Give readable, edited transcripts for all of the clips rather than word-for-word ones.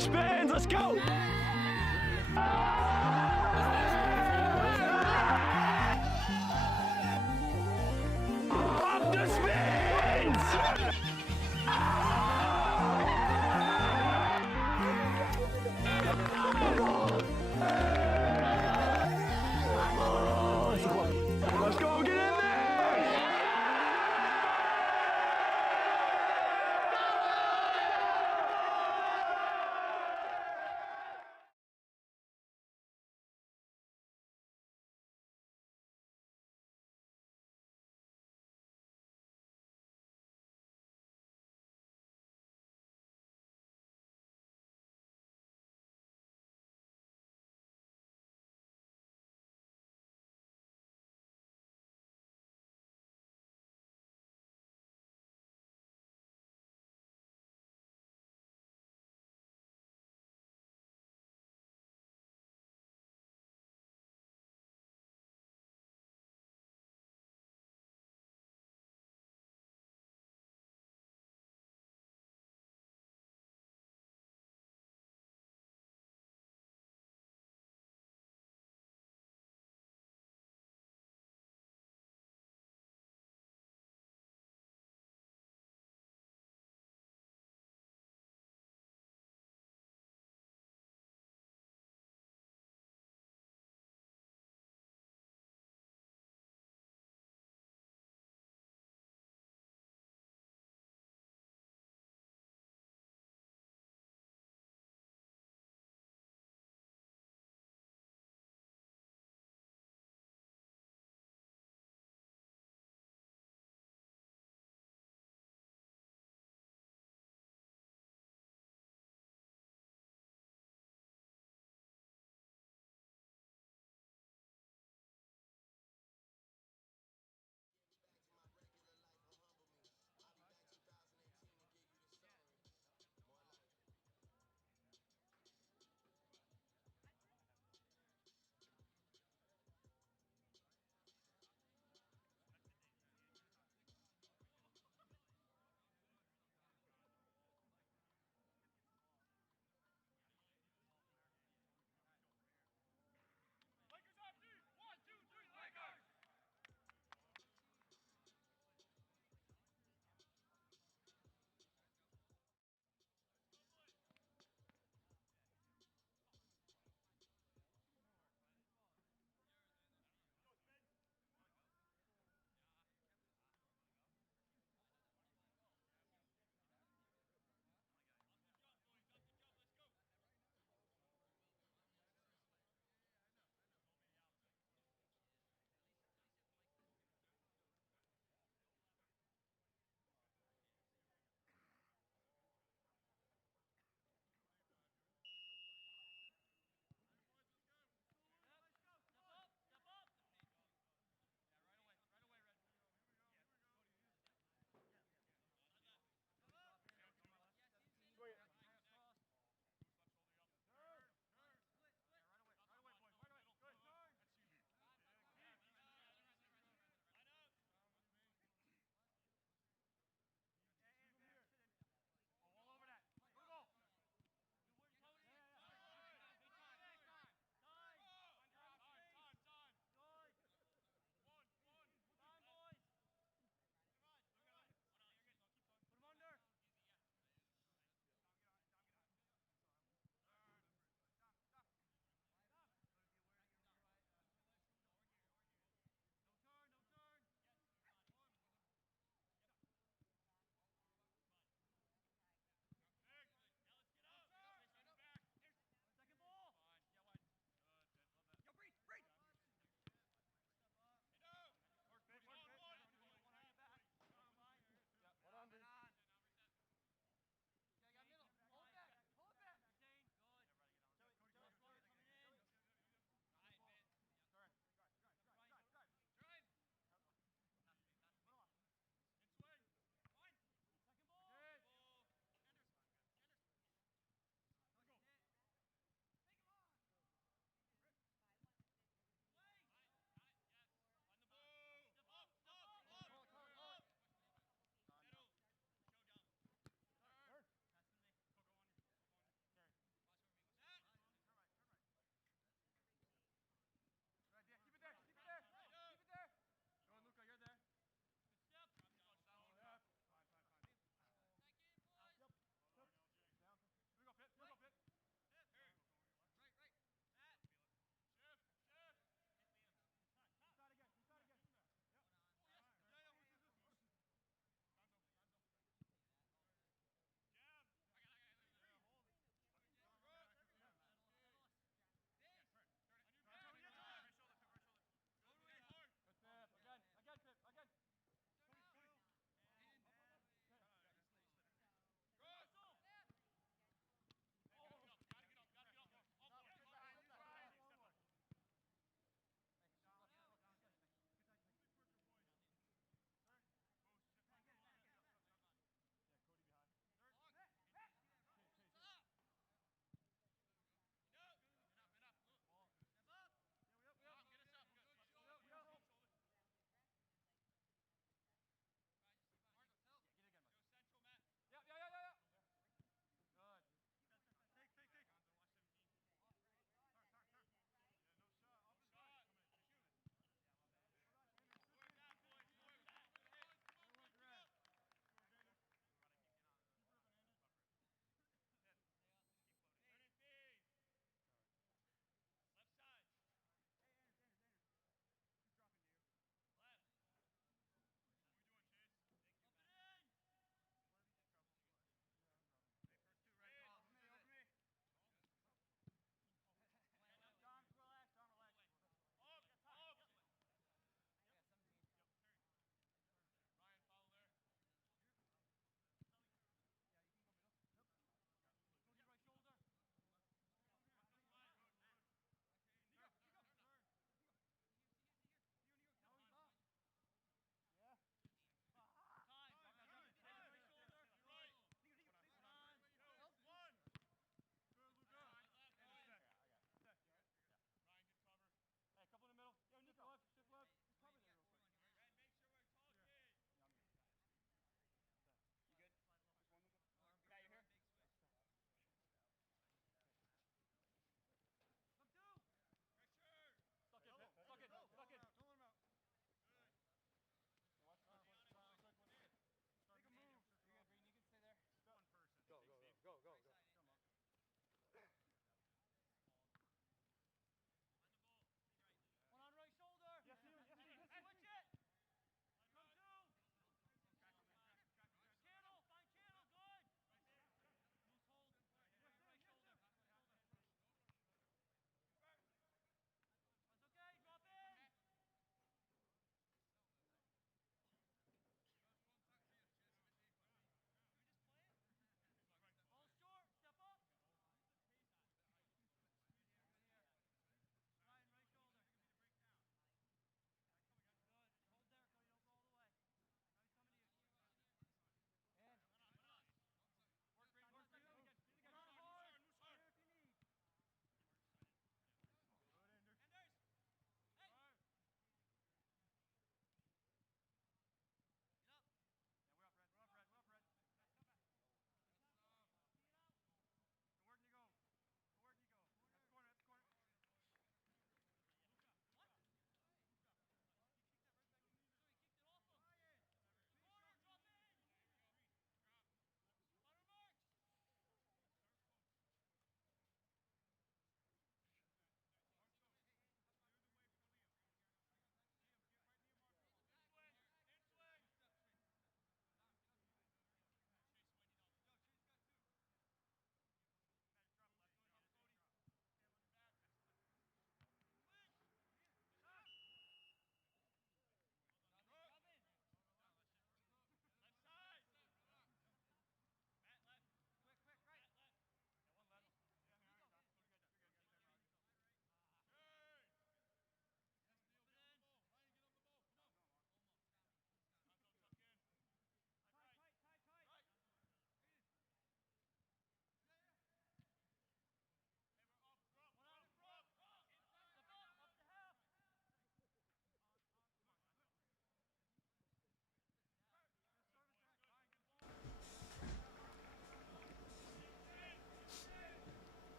the Spins, let's go! Up the Spins! Let's go, get in there!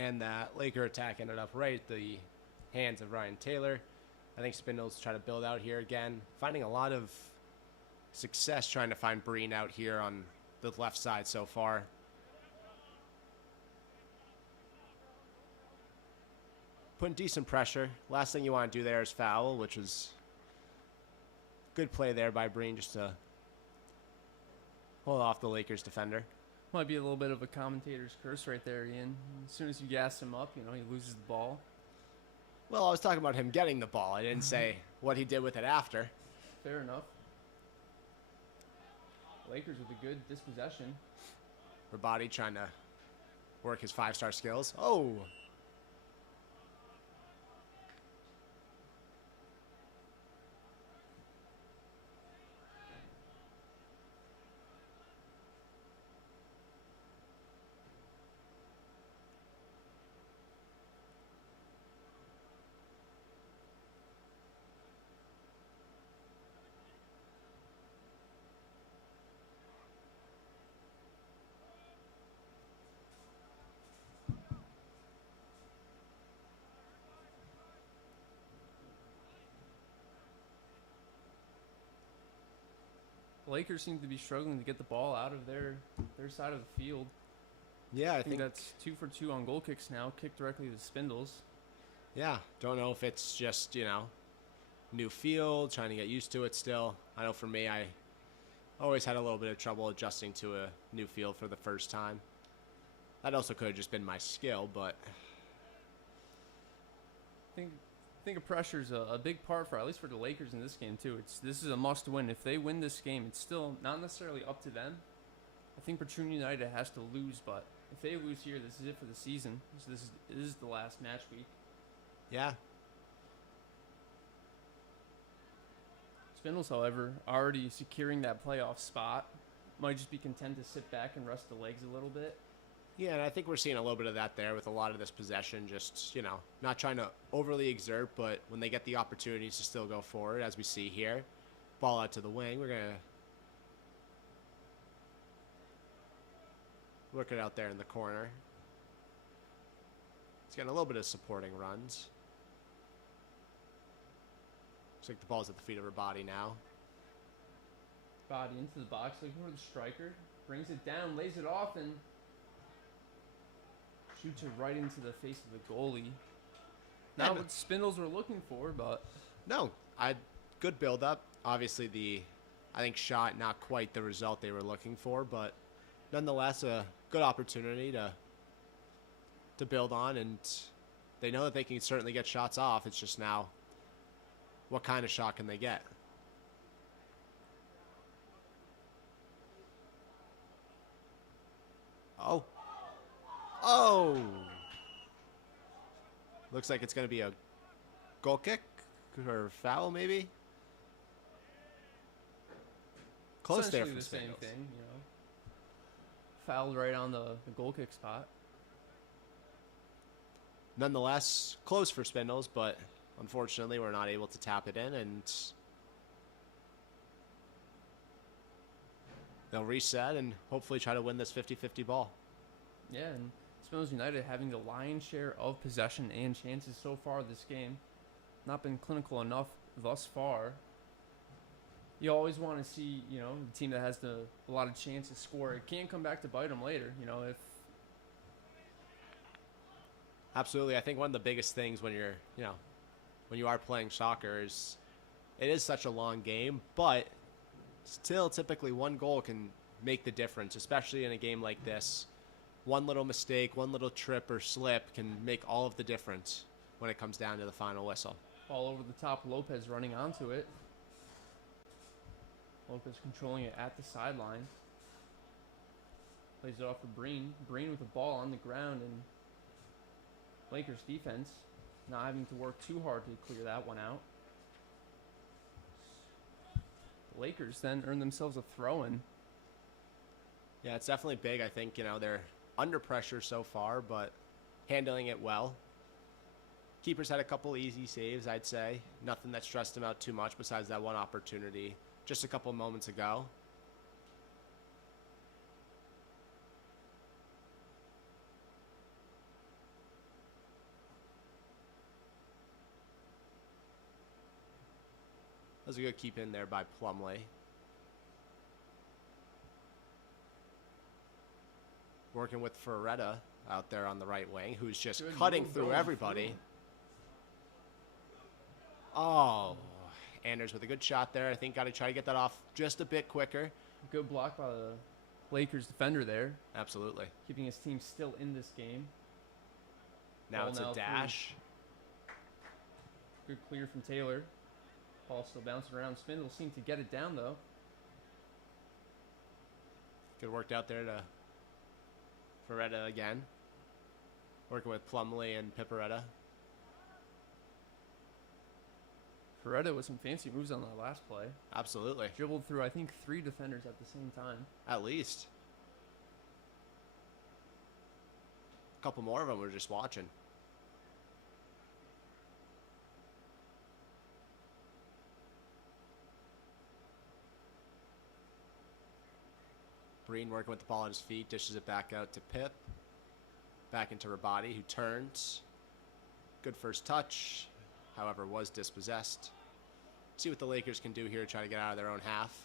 And that Laker attack ended up right at the hands of Ryan Taylor. I think Spindles try to build out here again, finding a lot of success trying to find Breen out here on the left side so far. Putting decent pressure. Last thing you want to do there is foul, which was good play there by Breen just to hold off the Lakers defender. Might be a little bit of a commentator's curse right there, Ian. As soon as you gas him up, he loses the ball. Well, I was talking about him getting the ball. I didn't say what he did with it after. Fair enough. Lakers with a good dispossession. Rabadi trying to work his 5-star skills. Oh! Lakers seem to be struggling to get the ball out of their side of the field. Yeah, I think that's 2 for 2 on goal kicks now, kicked directly to Spindles. Yeah, don't know if it's just, new field, trying to get used to it still. I know for me, I always had a little bit of trouble adjusting to a new field for the first time. That also could have just been my skill, but I think of pressure is a big part for, at least for the Lakers in this game too. This is a must win. If they win this game, it's still not necessarily up to them. I think Spindles United has to lose, but if they lose here, this is it for the season. So this is the last match week. yeah. Spindles, however, already securing that playoff spot. Might just be content to sit back and rest the legs a little bit. Yeah, and I think we're seeing a little bit of that there with a lot of this possession, just, not trying to overly exert, but when they get the opportunities to still go forward, as we see here. Ball out to the wing. We're going to work it out there in the corner. He's getting a little bit of supporting runs. Looks like the ball's at the feet of her body now. Body into the box, looking for the striker. Brings it down, lays it off, and shoots it right into the face of the goalie. Not what Spindles were looking for, but no, good build up. Obviously, I think shot not quite the result they were looking for, but nonetheless a good opportunity to build on, and they know that they can certainly get shots off. It's just now, what kind of shot can they get? Oh! Looks like it's going to be a goal kick or foul, maybe. Close there from the Spindles. same thing, Fouled right on the goal kick spot. Nonetheless, close for Spindles, but unfortunately we're not able to tap it in, and they'll reset and hopefully try to win this 50-50 ball. Yeah, and Spindles United having the lion's share of possession and chances so far this game. Not been clinical enough thus far. You always want to see, the team that has a lot of chances score. It can't come back to bite them later, if... Absolutely. I think one of the biggest things when you're, when you are playing soccer is it is such a long game, but still typically one goal can make the difference, especially in a game like this. One little mistake, one little trip or slip can make all of the difference when it comes down to the final whistle. All over the top, Lopez running onto it. Lopez controlling it at the sideline. Plays it off for Breen. Breen with the ball on the ground, and Lakers defense not having to work too hard to clear that one out. The Lakers then earn themselves a throw-in. Yeah, it's definitely big. I think, they're under pressure so far, but handling it well. Keepers had a couple easy saves, I'd say. Nothing that stressed them out too much besides that one opportunity just a couple moments ago. a good keep in there by Plumlee. Working with Ferretta out there on the right wing, who's just Good cutting move through going everybody. through. Oh, Anders with a good shot there. I think got to try to get that off just a bit quicker. Good block by the Lakers defender there, Absolutely. keeping his team still in this game. Now Ball it's now a through. dash. Good clear from Taylor. Ball still bouncing around. Spindles seem to get it down, though. Good work out there to Ferretta again. Working with Plumlee and Piperetta. Ferretta with some fancy moves on that last play. Absolutely. Dribbled through, I think, 3 defenders at the same time. At least. A couple more of them were just watching. Breen working with the ball at his feet, dishes it back out to Pip. Back into Rabati, who turns. Good first touch, however, was dispossessed. See what the Lakers can do here, try to get out of their own half.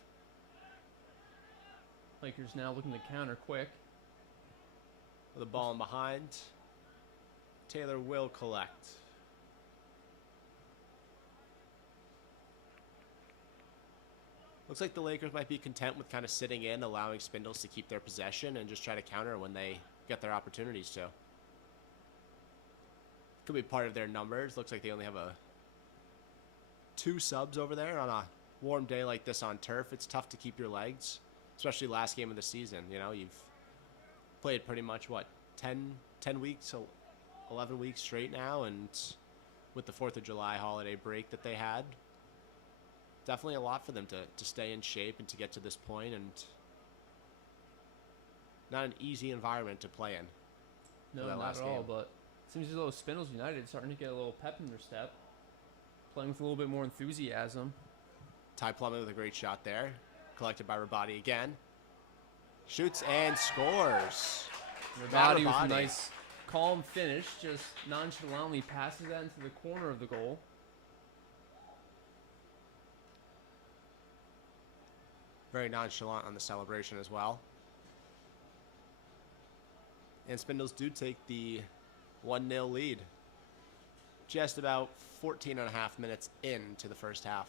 Lakers now looking to counter quick. With the ball in behind, Taylor will collect. Looks like the Lakers might be content with kind of sitting in, allowing Spindles to keep their possession and just try to counter when they get their opportunities to. Could be part of their numbers. Looks like they only have 2 subs over there on a warm day like this on turf. It's tough to keep your legs, especially last game of the season. You know, you've played pretty much, what, 10 weeks, 11 weeks straight now, and with the 4th of July holiday break that they had, definitely a lot for them to stay in shape and to get to this point, and not an easy environment to play in. No, not at all, but it seems as though Spindles United starting to get a little pep in their step. Playing with a little bit more enthusiasm. Ty Plumlee with a great shot there. Collected by Rabati again. Shoots and scores. Rabati with a nice, calm finish. Just nonchalantly passes that into the corner of the goal. Very nonchalant on the celebration as well. And Spindles do take the 1-0 lead. Just about 14 and a half minutes into the first half.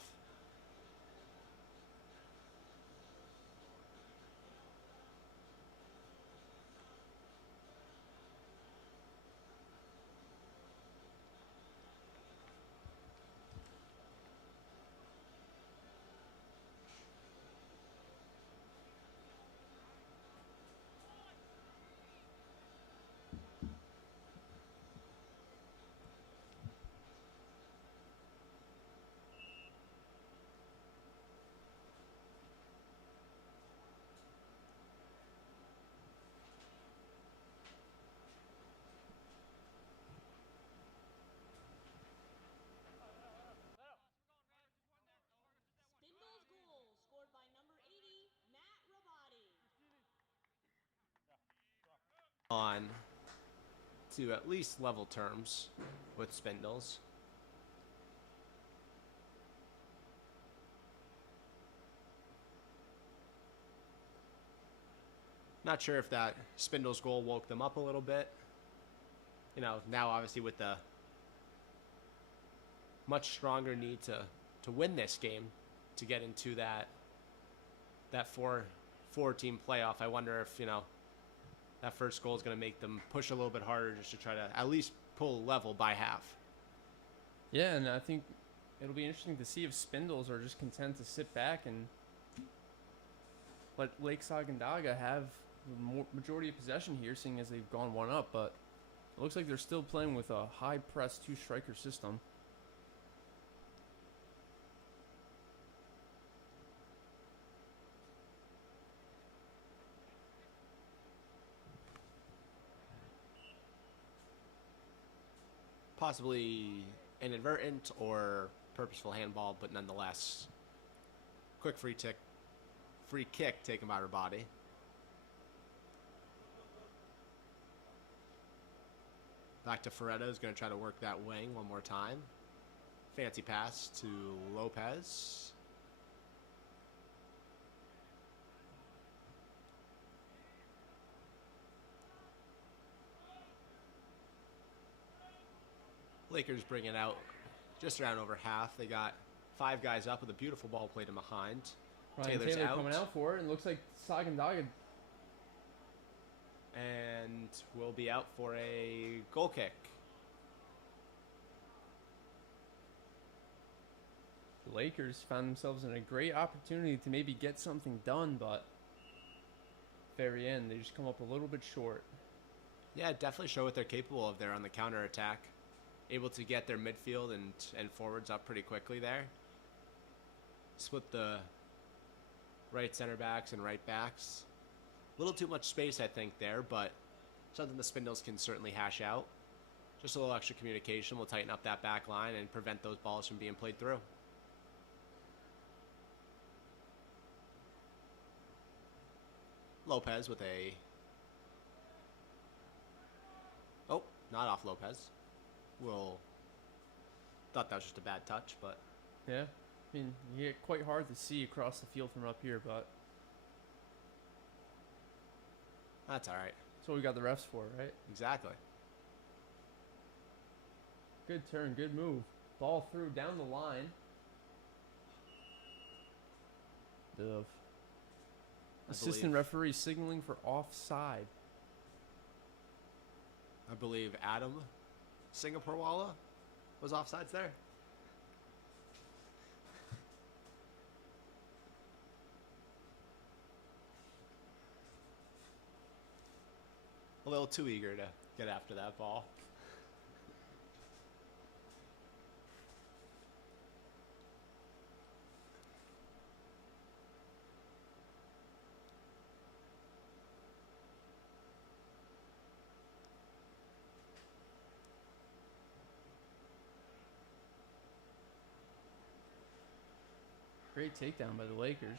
Spindles goal scored by number 80, Matt Rabati. On to at least level terms with Spindles. Not sure if that Spindles goal woke them up a little bit. You know, now obviously with the much stronger need to win this game to get into that four team playoff. I wonder if, you know, that first goal is going to make them push a little bit harder just to try to at least pull level by half. Yeah, and I think it'll be interesting to see if Spindles are just content to sit back and let Lake Sacandaga have the majority of possession here, seeing as they've gone 1 up, but it looks like they're still playing with a high press 2-striker system. Possibly inadvertent or purposeful handball, but nonetheless, quick free kick taken by Rabati. Back to Ferretta, who's going to try to work that wing one more time. Fancy pass to Lopez. Lakers bring it out just around over half. They got 5 guys up with a beautiful ball played in behind. Ryan Taylor's Taylor out. coming out for it, and looks like Sacandaga. And will be out for a goal kick. The Lakers found themselves in a great opportunity to maybe get something done, but very end, they just come up a little bit short. Yeah, definitely show what they're capable of there on the counter attack. Able to get their midfield and forwards up pretty quickly there. Split the right center backs and right backs. A little too much space, I think, there, but something the Spindles can certainly hash out. Just a little extra communication will tighten up that back line and prevent those balls from being played through. Lopez with a... Oh, not off Lopez. Thought that was just a bad touch, but... Yeah, I mean, you get quite hard to see across the field from up here, but That's all right. that's what we got the refs for, right? Exactly. Good turn, good move. Ball through down the line. The assistant referee signaling for offside. I believe Adam Singaporewala was offsides there. A little too eager to get after that ball. Great takedown by the Lakers.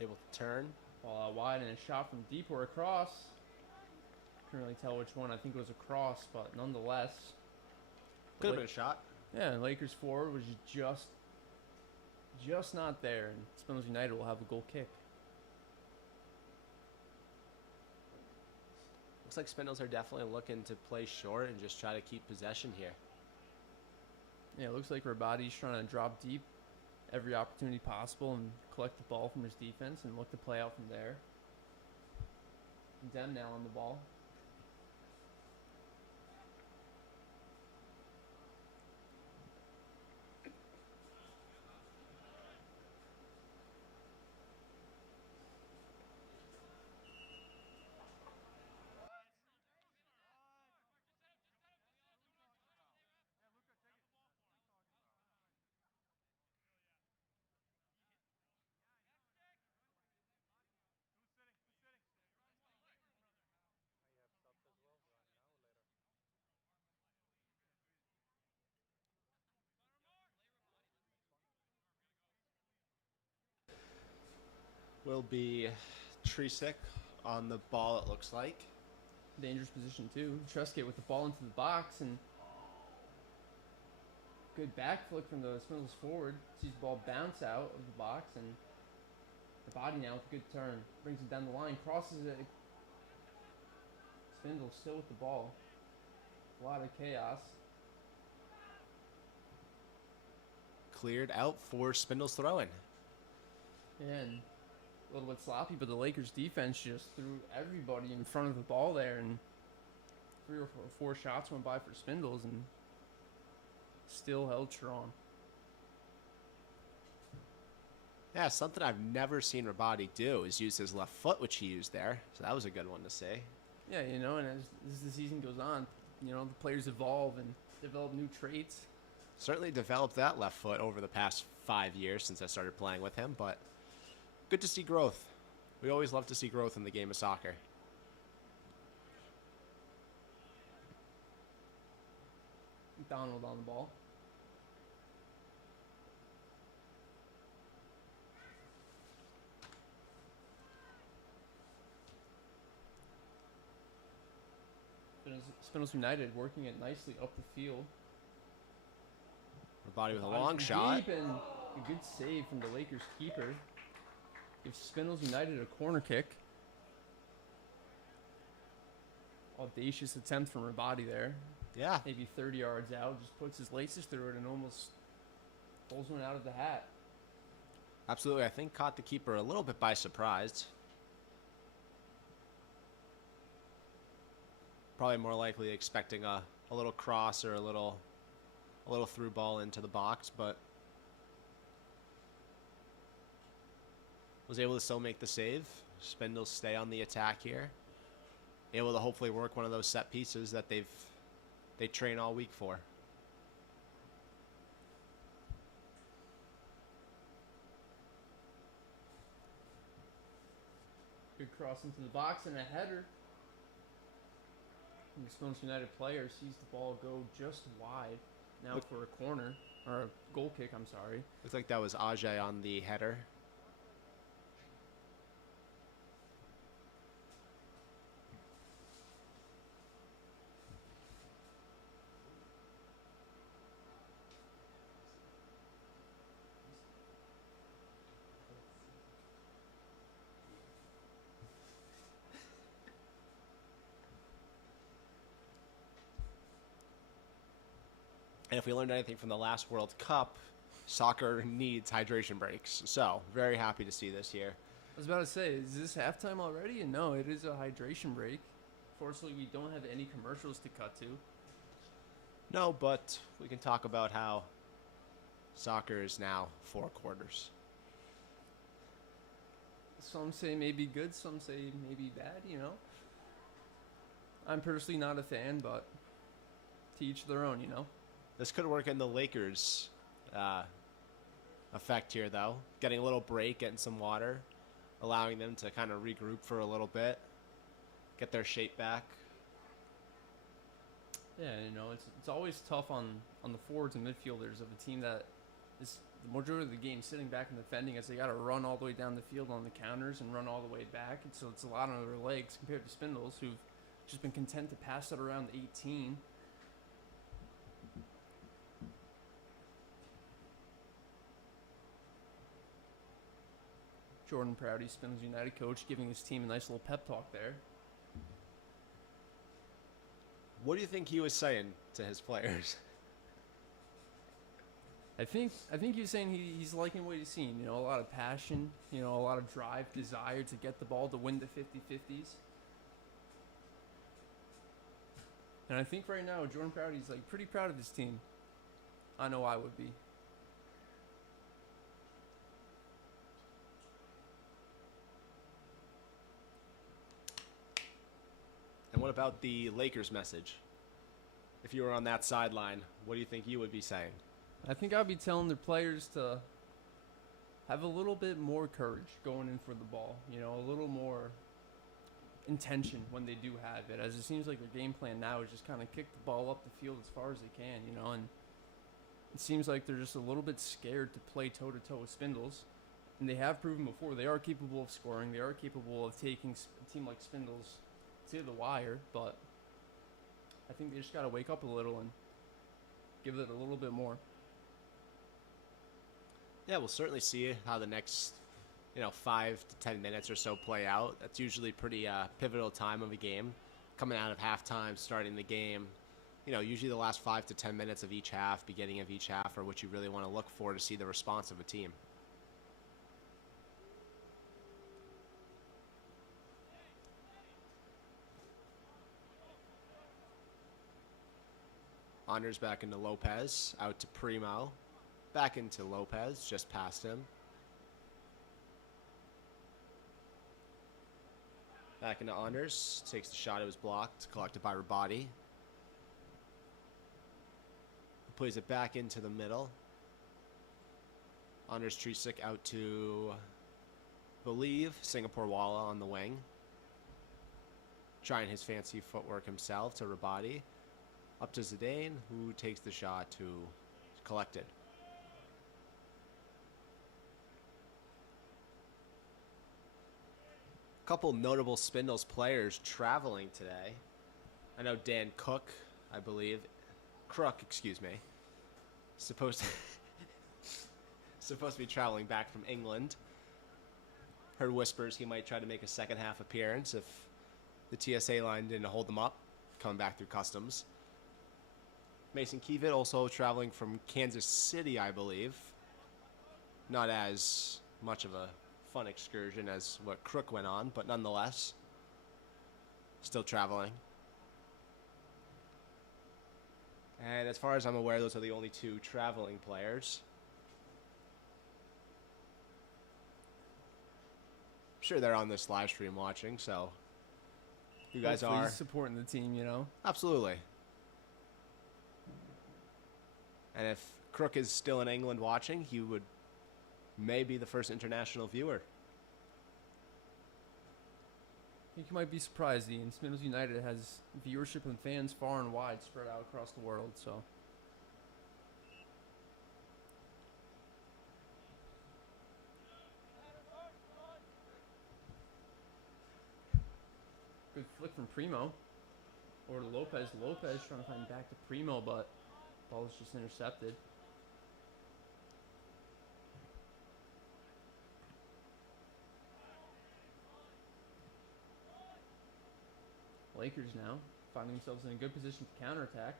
Able to turn. Ball out wide and a shot from deep or across. Couldn't really tell which one. I think it was a cross, but nonetheless. Could have been a shot. Yeah, and Lakers forward was just not there, and Spindles United will have a goal kick. Looks like Spindles are definitely looking to play short and just try to keep possession here. Yeah, it looks like Rabati's trying to drop deep every opportunity possible and collect the ball from his defense and look to play out from there. Dem now on the ball. Will be Tresik on the ball, it looks like. Dangerous position too. Truscate with the ball into the box and good back flick from the Spindles forward. Sees the ball bounce out of the box and the body now with a good turn. Brings it down the line, crosses it. Spindles still with the ball. A lot of chaos. Cleared out for Spindles throwing. And a little bit sloppy, but the Lakers defense just threw everybody in front of the ball there, and 3 or 4 shots went by for Spindles and still held strong. Yeah, something I've never seen Rabati do is use his left foot, which he used there. So that was a good one to see. Yeah, you know, and as the season goes on, you know, the players evolve and develop new traits. Certainly developed that left foot over the past 5 years since I started playing with him, but good to see growth. We always love to see growth in the game of soccer. Donald on the ball. Spindles United working it nicely up the field. Rabati with a long shot. Deep and a good save from the Lakers keeper. Gives Spindles United a corner kick. audacious attempt from Rabadi there. Yeah. Maybe 30 yards out, just puts his laces through it and almost pulls one out of the hat. Absolutely. I think caught the keeper a little bit by surprise. Probably more likely expecting a little cross or a little through ball into the box, but was able to still make the save. Spindles stay on the attack here. Able to hopefully work one of those set pieces that they train all week for. Good cross into the box and a header. And the Spindles United player sees the ball go just wide. Now for a corner, or a goal kick, I'm sorry. Looks like that was Ajay on the header. And if we learned anything from the last World Cup, soccer needs hydration breaks. So, very happy to see this here. I was about to say, is this halftime already? And no, it is a hydration break. Fortunately, we don't have any commercials to cut to. No, but we can talk about how soccer is now 4 quarters. Some say maybe good, some say maybe bad, you know. I'm personally not a fan, but to each their own, you know. This could work in the Lakers' effect here, though. Getting a little break, getting some water, allowing them to kind of regroup for a little bit, get their shape back. Yeah, you know, it's always tough on the forwards and midfielders of a team that is the majority of the game sitting back and defending, as they got to run all the way down the field on the counters and run all the way back. And so it's a lot on their legs compared to Spindles, who've just been content to pass it around the 18. Jordan Prouty, Spindles United coach, giving his team a nice little pep talk there. What do you think he was saying to his players? I think he was saying he's liking what he's seen. You know, a lot of passion, you know, a lot of drive, desire to get the ball to win the 50-50s. And I think right now Jordan Prouty's like pretty proud of his team. I know I would be. And what about the Lakers message? If you were on that sideline, what do you think you would be saying? I think I'd be telling their players to have a little bit more courage going in for the ball. You know, a little more intention when they do have it, as it seems like their game plan now is just kind of kick the ball up the field as far as they can, you know, and it seems like they're just a little bit scared to play toe-to-toe with Spindles, and they have proven before they are capable of scoring, they are capable of taking a team like Spindles to the wire, but I think they just got to wake up a little and give it a little bit more. Yeah, we'll certainly see how the next 5 to 10 minutes or so play out. That's usually pretty pivotal time of a game. Coming out of halftime, starting the game, usually the last 5 to 10 minutes of each half, beginning of each half, are what you really want to look for to see the response of a team. Honors back into Lopez, out to Primo, back into Lopez, just past him. Back into Honors, takes the shot, it was blocked, collected by Rabadi. Plays it back into the middle. Honors Trisic out to, believe, Singapore Walla on the wing. Trying his fancy footwork himself to Rabadi. Up to Zidane, who takes the shot to collected. Couple notable Spindles players traveling today. I know Dan Crook, excuse me, supposed to be traveling back from England. Heard whispers he might try to make a second half appearance if the TSA line didn't hold them up. coming back through customs. Mason Kievit also traveling from Kansas City, I believe. Not as much of a fun excursion as what Crook went on, but nonetheless, still traveling. And as far as I'm aware, those are the only 2 traveling players. I'm sure they're on this live stream watching, so you guys Hopefully are he's supporting the team, you know. absolutely. And if Crook is still in England watching, he would may be the first international viewer. I think you might be surprised, Ian. Spindles United has viewership and fans far and wide spread out across the world, so. Good flick from Primo. Or to Lopez. Lopez trying to find back to Primo, but ball is just intercepted. Lakers now finding themselves in a good position to counterattack.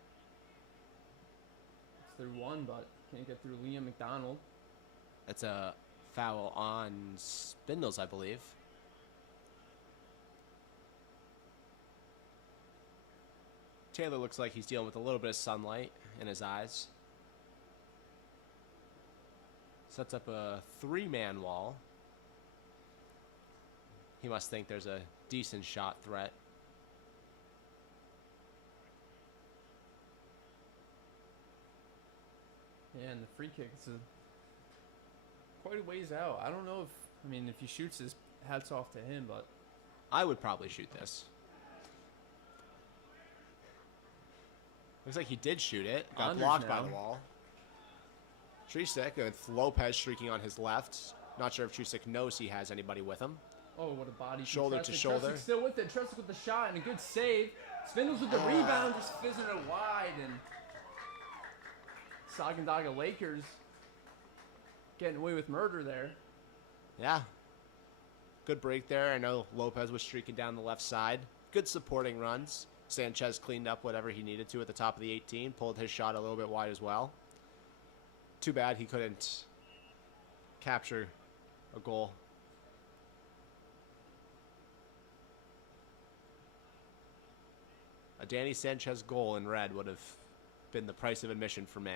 It's their one, but can't get through Liam McDonald. That's a foul on Spindles, I believe. Taylor looks like he's dealing with a little bit of sunlight in his eyes. Sets up a 3-man wall. He must think there's a decent shot threat. Yeah, and the free kick is quite a ways out. I don't know if he shoots his hats off to him, but I would probably shoot this. Looks like he did shoot it. Got Anders blocked by now. the wall. Trisek with Lopez streaking on his left. Not sure if Trisek knows he has anybody with him. oh, what a body. from Shoulder to Tresic. shoulder. Tresic still with it. Tresic with the shot and a good save. Spindles with the rebound, just fizzing it wide, and Sacandaga Lakers getting away with murder there. Yeah. Good break there. I know Lopez was streaking down the left side. Good supporting runs. Sanchez cleaned up whatever he needed to at the top of the 18. Pulled his shot a little bit wide as well. Too bad he couldn't capture a goal. A Danny Sanchez goal in red would have been the price of admission for me.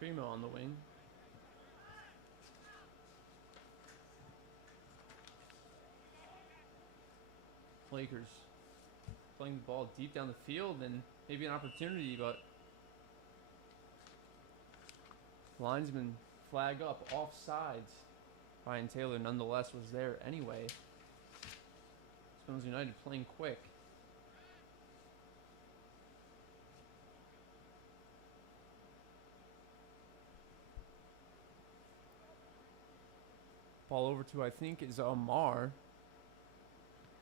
Primo on the wing. Lakers playing the ball deep down the field and maybe an opportunity, but linesman flag up offsides. Ryan Taylor nonetheless was there anyway. Spindles United playing quick. Ball over to, I think, is Amar,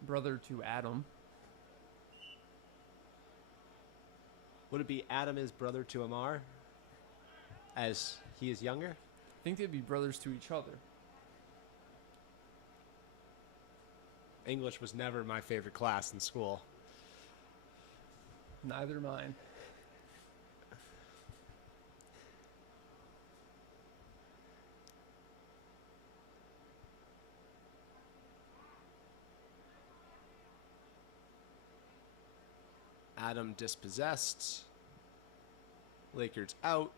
brother to Adam. Would it be Adam is brother to Amar, as he is younger? I think they'd be brothers to each other. English was never my favorite class in school. Neither mine. Adam dispossessed. Lakers out.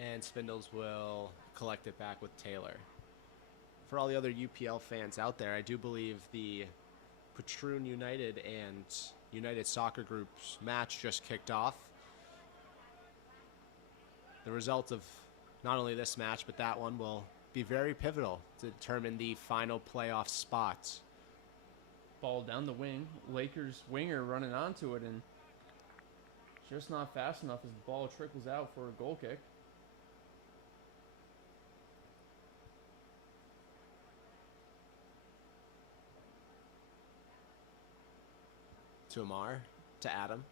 And Spindles will collect it back with Taylor. For all the other UPL fans out there, I do believe the Patroon United and United Soccer Group's match just kicked off. The result of not only this match, but that one will be very pivotal to determine the final playoff spots. Ball down the wing. Lakers winger running onto it and just not fast enough as the ball trickles out for a goal kick. To Amar, to Adam.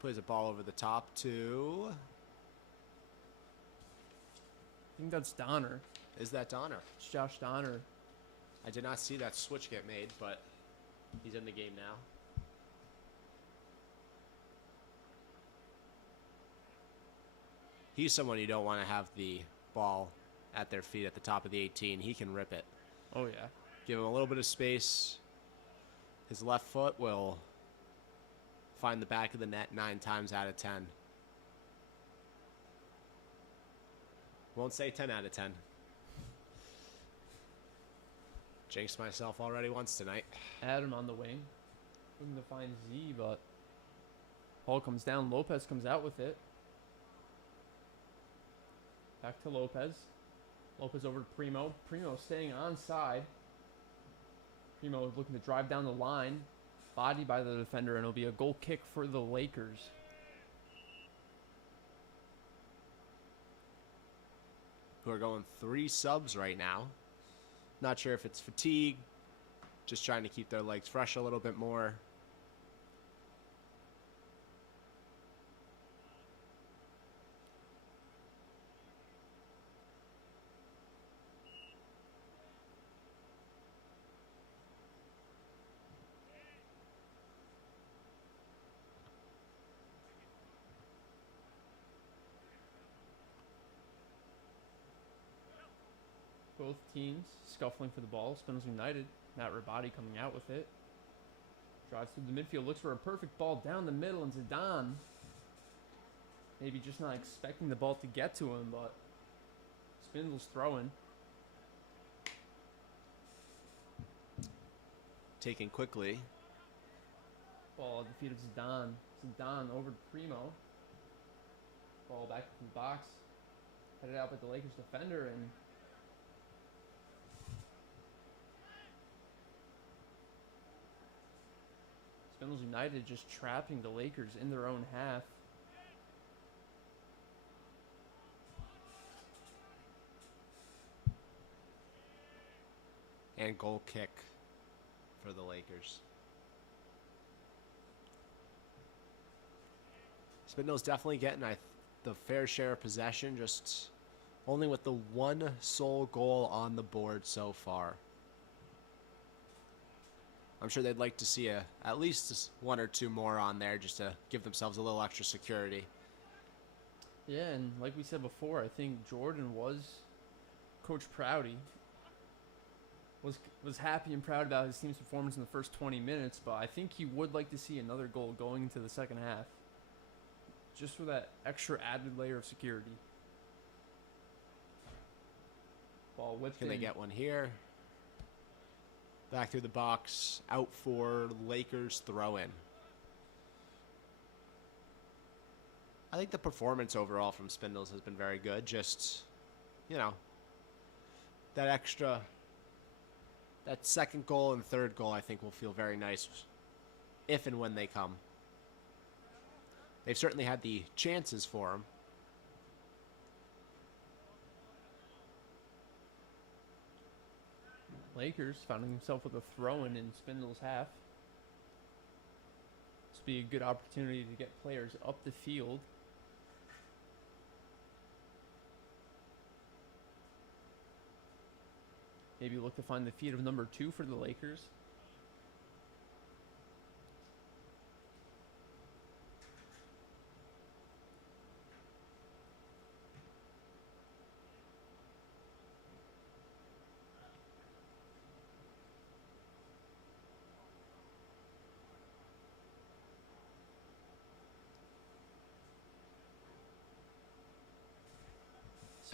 Plays a ball over the top to... I think that's Donner. Is that Donner? It's Josh Donner. I did not see that switch get made, but he's in the game now. He's someone you don't want to have the ball at their feet at the top of the 18. He can rip it. Oh, yeah. Give him a little bit of space. His left foot will find the back of the net 9 times out of 10. Won't say 10 out of 10. Jinxed myself already once tonight. Adam on the wing. Looking to find Z, but ball comes down. Lopez comes out with it. Back to Lopez. Lopez over to Primo. Primo staying onside. Primo looking to drive down the line. Bodied by the defender, and it'll be a goal kick for the Lakers. Who are going 3 subs right now. Not sure if it's fatigue. Just trying to keep their legs fresh a little bit more. Both teams scuffling for the ball. Spindles United. Matt Rabati coming out with it. Drives through the midfield. Looks for a perfect ball down the middle. And Zidane maybe just not expecting the ball to get to him. But Spindles throwing. Taken quickly. Ball at the feet of Zidane. Zidane over to Primo. Ball back to the box. Headed out by the Lakers defender. And Spindles United just trapping the Lakers in their own half. And goal kick for the Lakers. Spindles definitely getting the fair share of possession, just only with the one sole goal on the board so far. I'm sure they'd like to see at least 1 or 2 more on there just to give themselves a little extra security. Yeah, and like we said before, I think Jordan Coach Prouty was happy and proud about his team's performance in the first 20 minutes, but I think he would like to see another goal going into the second half, just for that extra added layer of security. Ball whipped Can in. they get one here? Back through the box, out for Lakers throw-in. I think the performance overall from Spindles has been very good. Just, that second goal and third goal I think will feel very nice if and when they come. They've certainly had the chances for them. Lakers finding himself with a throw-in Spindles' half. This will be a good opportunity to get players up the field. Maybe look to find the feet of number 2 for the Lakers.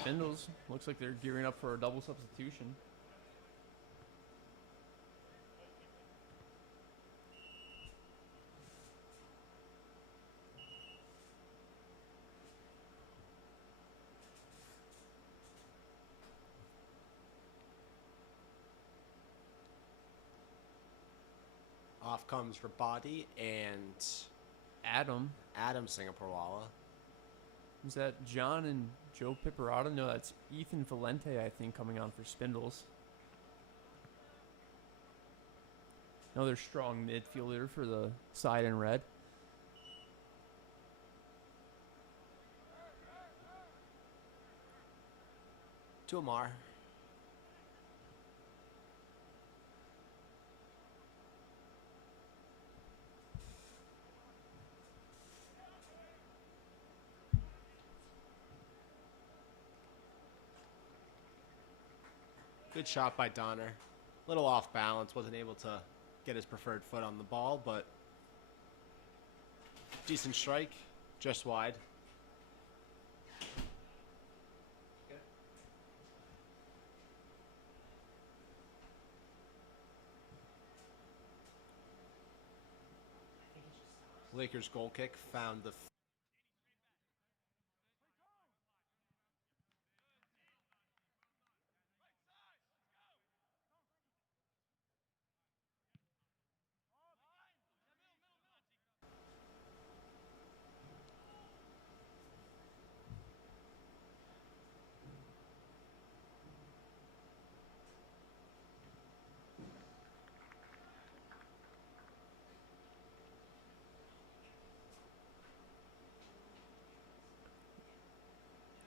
Spindles looks like they're gearing up for a double substitution. Off comes Rabadi and Adam. Adam Singaporewala. Is that John and Joe Piperata? No, that's Ethan Valente, I think, coming on for Spindles. Another strong midfielder for the side in red. To Amar. Good shot by Donner. Little off balance. Wasn't able to get his preferred foot on the ball, but decent strike. Just wide. Lakers goal kick found the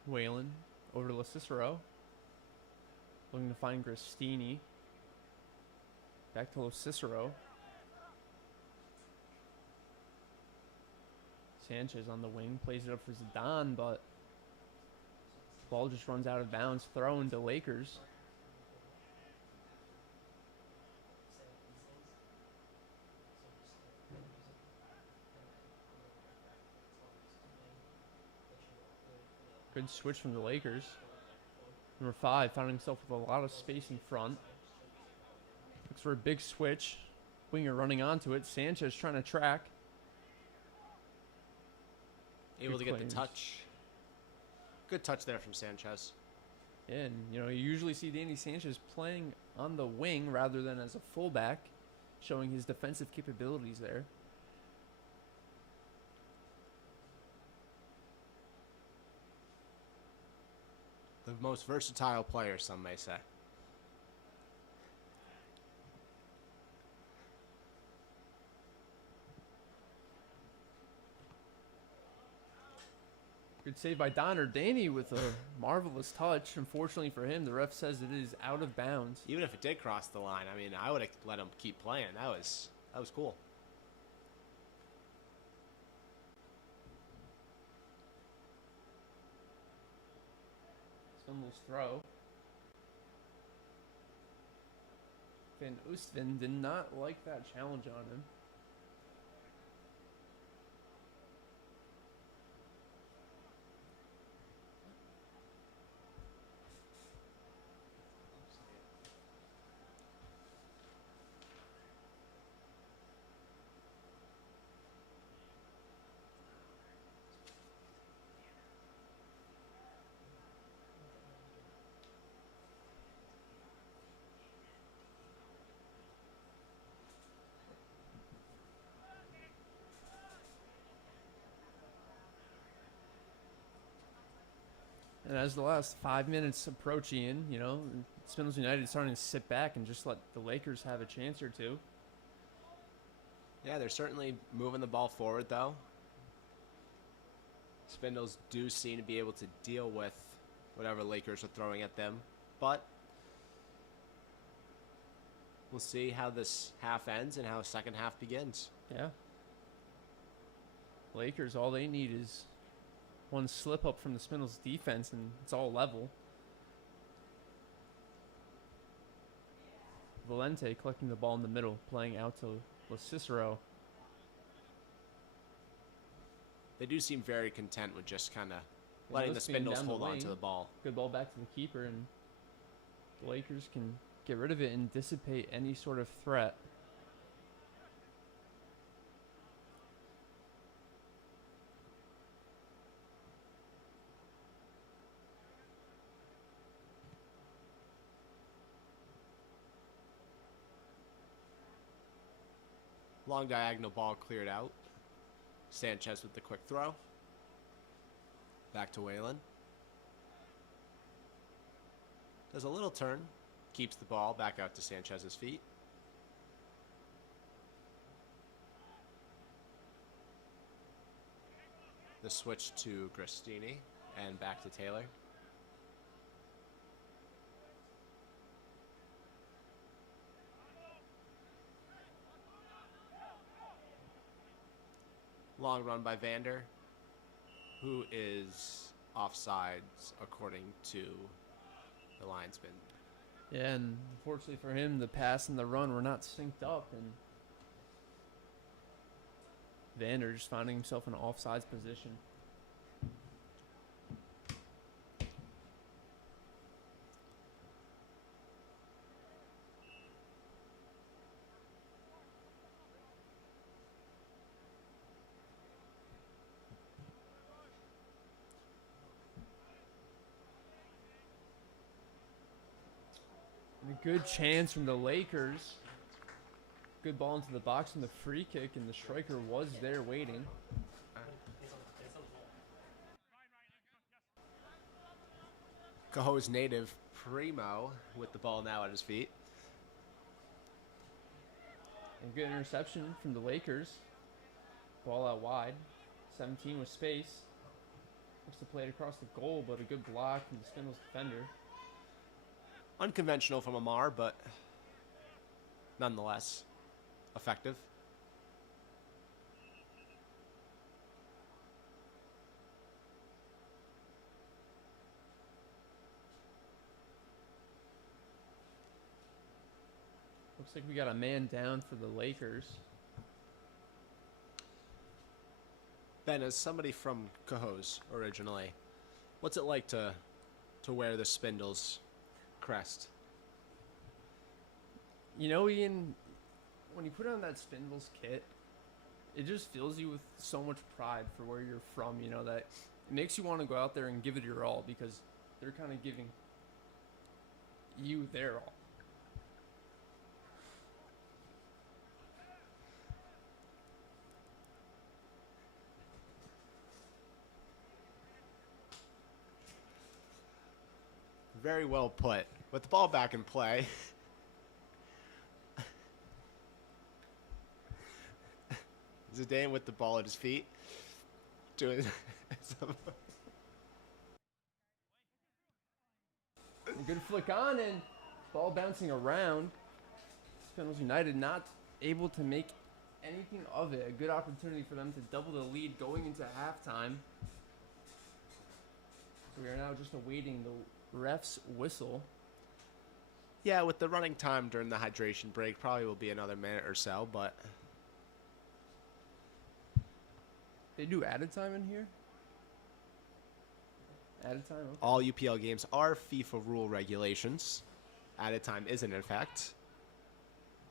Whalen over to Cicero. Looking to find Gristini. Back to Cicero. Sanchez on the wing. Plays it up for Zidane, but ball just runs out of bounds. Throw into Lakers. Good switch from the Lakers. Number 5 found himself with a lot of space in front. Looks for a big switch. Winger running onto it. Sanchez trying to track. able Good to get claims. the touch. Good touch there from Sanchez. And, you usually see Danny Sanchez playing on the wing rather than as a fullback, showing his defensive capabilities there. The most versatile player, some may say. Good save by Donner. Danny with a marvelous touch. Unfortunately for him, the ref says it is out of bounds. Even if it did cross the line, I mean, I would have let him keep playing. That was cool. Spindles throw. Van Oostven did not like that challenge on him. And as the last 5 minutes approach, Ian, Spindles United starting to sit back and just let the Lakers have a chance or two. Yeah, they're certainly moving the ball forward, though. Spindles do seem to be able to deal with whatever Lakers are throwing at them. But we'll see how this half ends and how second half begins. Yeah. Lakers, all they need is one slip up from the Spindles defense, and it's all level. Valente collecting the ball in the middle, playing out to Cicero. They do seem very content with just kind of letting no the spin Spindles down hold on wing. to the ball. Good ball back to the keeper, and the Lakers can get rid of it and dissipate any sort of threat. Long diagonal ball cleared out. Sanchez with the quick throw. Back to Whalen. Does a little turn. Keeps the ball back out to Sanchez's feet. The switch to Gristini and back to Taylor. Long run by Vander, who is offsides according to the linesman. Yeah, and unfortunately for him, the pass and the run were not synced up, and Vander just finding himself in an offsides position. And a good chance from the Lakers. Good ball into the box from the free kick, and the striker was there waiting. Cahoe's native Primo with the ball now at his feet. And good interception from the Lakers. Ball out wide. 17 with space. Looks to play it across the goal, but a good block from the Spindles defender. Unconventional from Amar, but nonetheless effective. Looks like we got a man down for the Lakers. Ben, as somebody from Cahoe's originally, what's it like to wear the Spindles crest? You know, Ian, when you put on that Spindles kit, it just fills you with so much pride for where you're from, you know, that it makes you want to go out there and give it your all, because they're kind of giving you their all. Very well put. With the ball back in play. Zidane with the ball at his feet. Doing some... A good flick on, and ball bouncing around. Spindles United not able to make anything of it. A good opportunity for them to double the lead going into halftime. So we are now just awaiting the ref's whistle. Yeah, with the running time during the hydration break, probably will be another minute or so, but... They do added time in here? Added time? Okay. All UPL games are FIFA rule regulations. Added time isn't, in fact.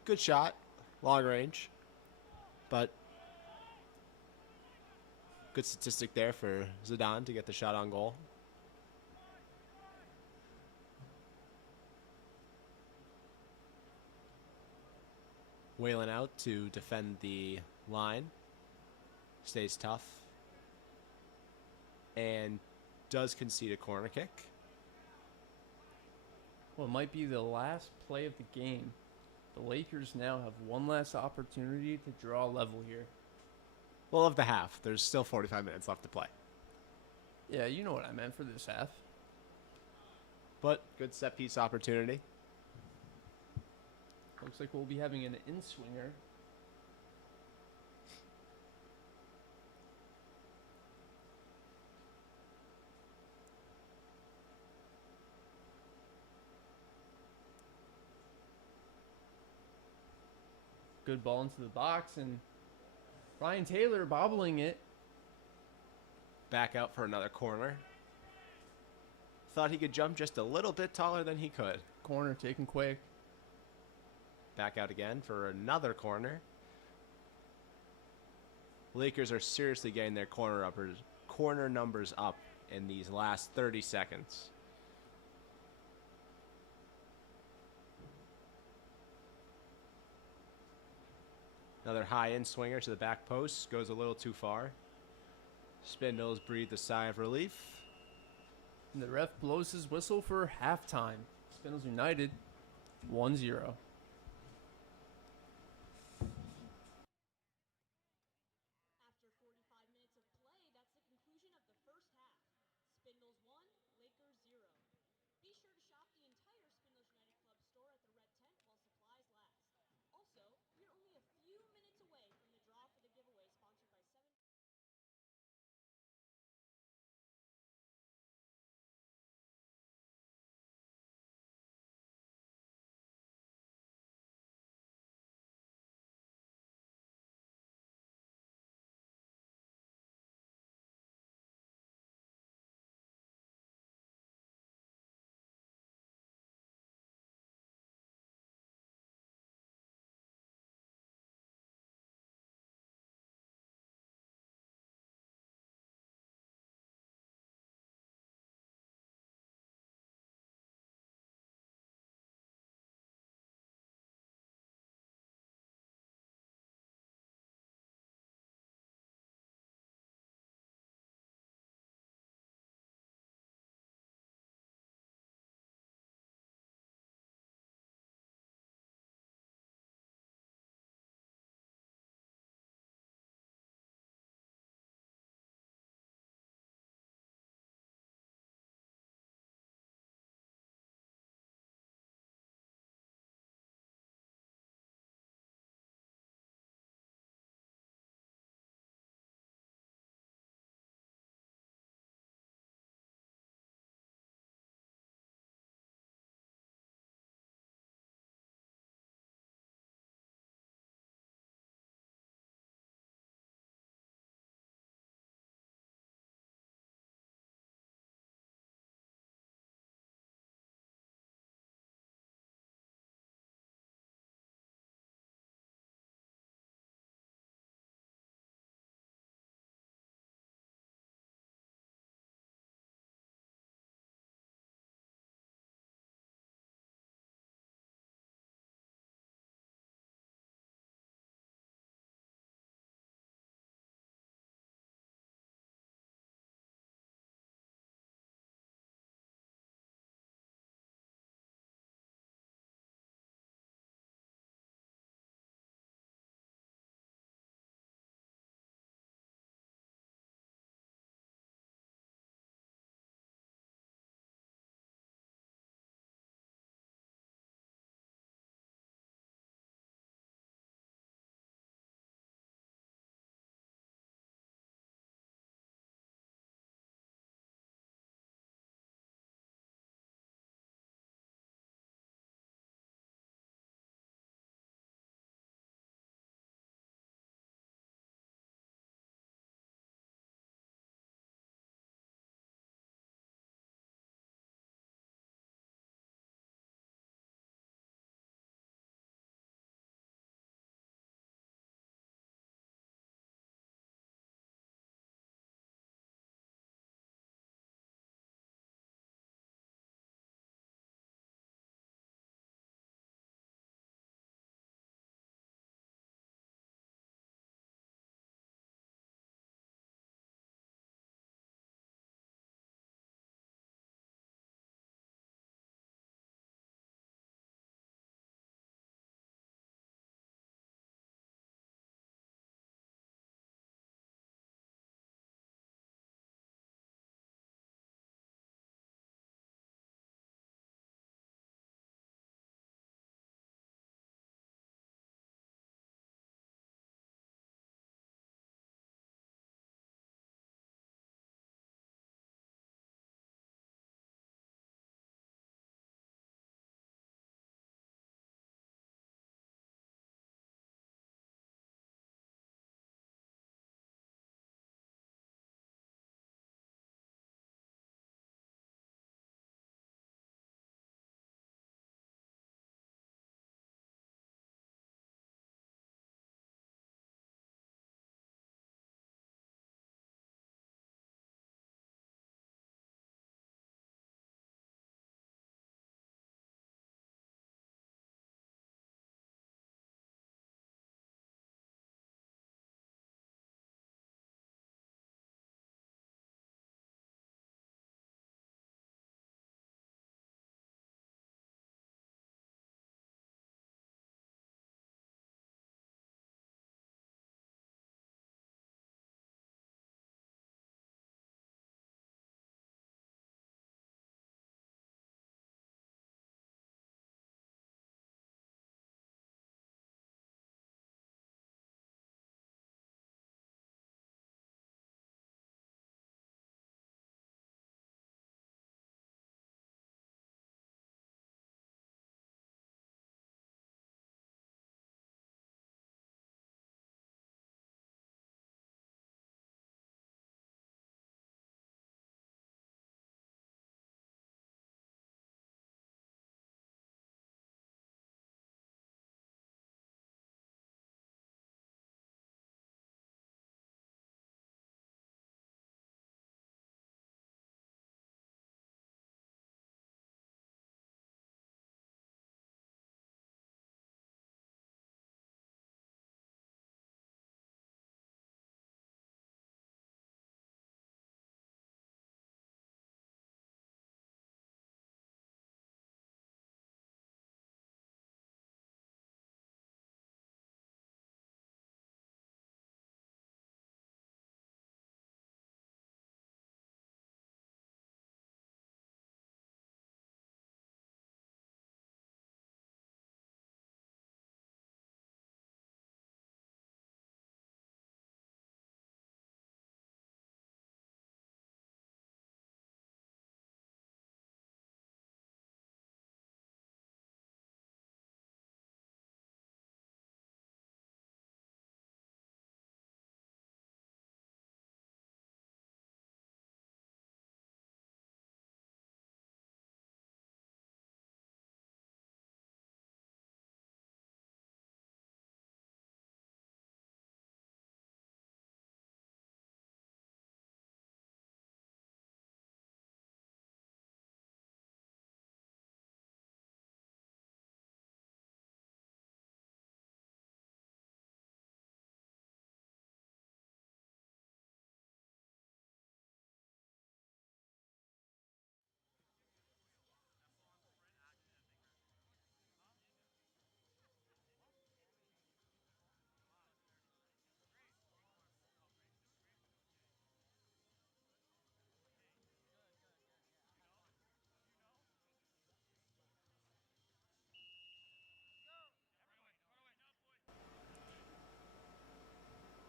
Good shot. Long range. But good statistic there for Zidane to get the shot on goal. Whalen out to defend the line. Stays tough. And does concede a corner kick. Well, it might be the last play of the game. The Lakers now have one last opportunity to draw level here. Well, of the half. There's still 45 minutes left to play. Yeah, you know what I meant for this half. But good set piece opportunity. Looks like we'll be having an in-swinger. Good ball into the box, and Ryan Taylor bobbling it. Back out for another corner. thought he could jump just a little bit taller than he could. Corner taken quick. Back out again for another corner. Lakers are seriously getting their corner numbers up in these last 30 seconds. Another high-end swinger to the back post. Goes a little too far. Spindles breathed a sigh of relief. And the ref blows his whistle for halftime. Spindles United 1-0. After 45 minutes of play, that's the conclusion of the first half. Spindles 1, Lakers 0. Be sure to shop the entire Spindles United Club store at the Red Tent while supplies last. Also, we are only a few minutes away from the draw for the giveaway sponsored by 7.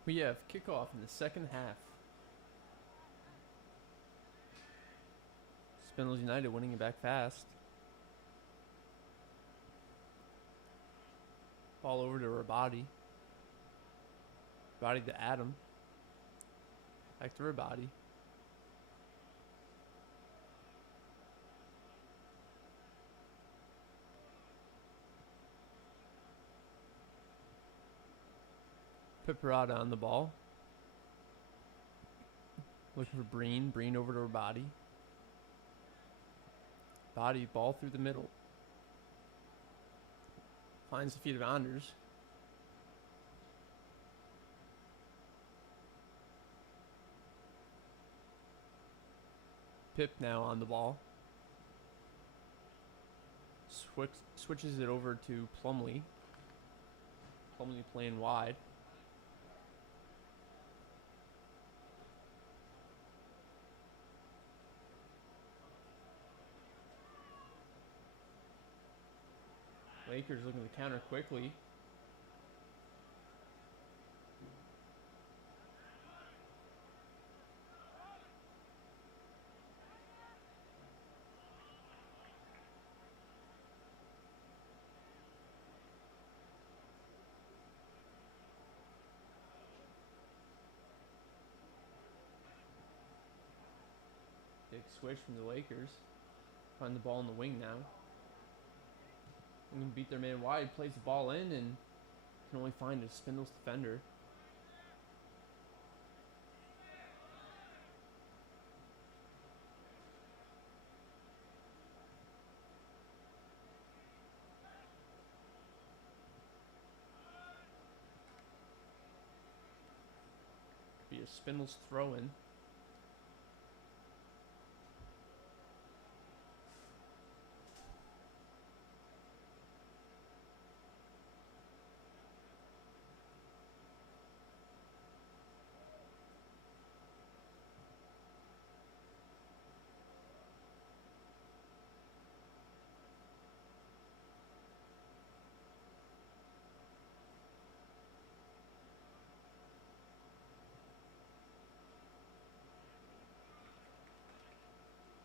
We have kickoff in the second half. Spindles United winning it back fast. Ball over to Rabadi. Rabadi to Adam. Back to Rabadi. Piperata on the ball. Looking for Breen. Breen over to Rabadi. Body ball through the middle. Finds the feet of Anders. Pip now on the ball. Switches it over to Plumley. Plumley playing wide. Lakers looking to counter quickly. Big switch from the Lakers. Find the ball in the wing now. And beat their man wide, plays the ball in, and can only find a Spindles defender. Be a Spindles throw in.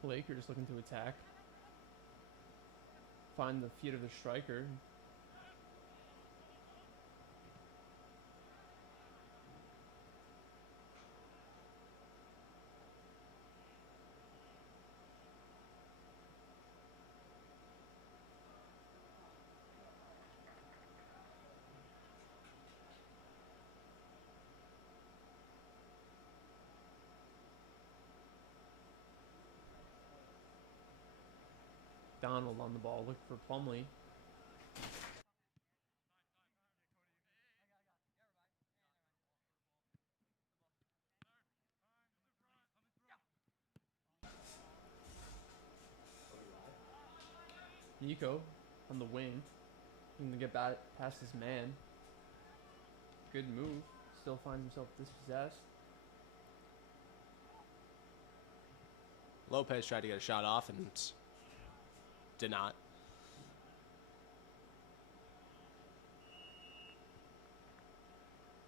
Lakers looking to attack. Find the feet of the striker. Donald on the ball, looking for Plumley. Nico on the wing, looking to get back past his man. Good move. Still finds himself dispossessed. Lopez tried to get a shot off and did not.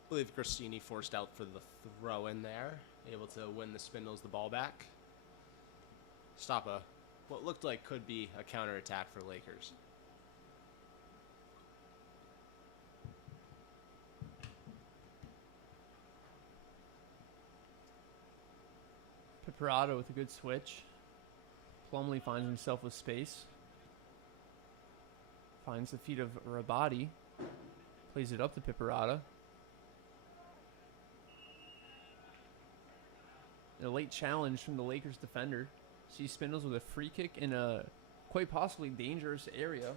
I believe Cristini forced out for the throw in there, able to win the Spindles the ball back. Stop what looked like could be a counterattack for Lakers. Piperata with a good switch. Plumley finds himself with space. Finds the feet of Rabadi. Plays it up to Piperata. A late challenge from the Lakers defender. See Spindles with a free kick in a quite possibly dangerous area.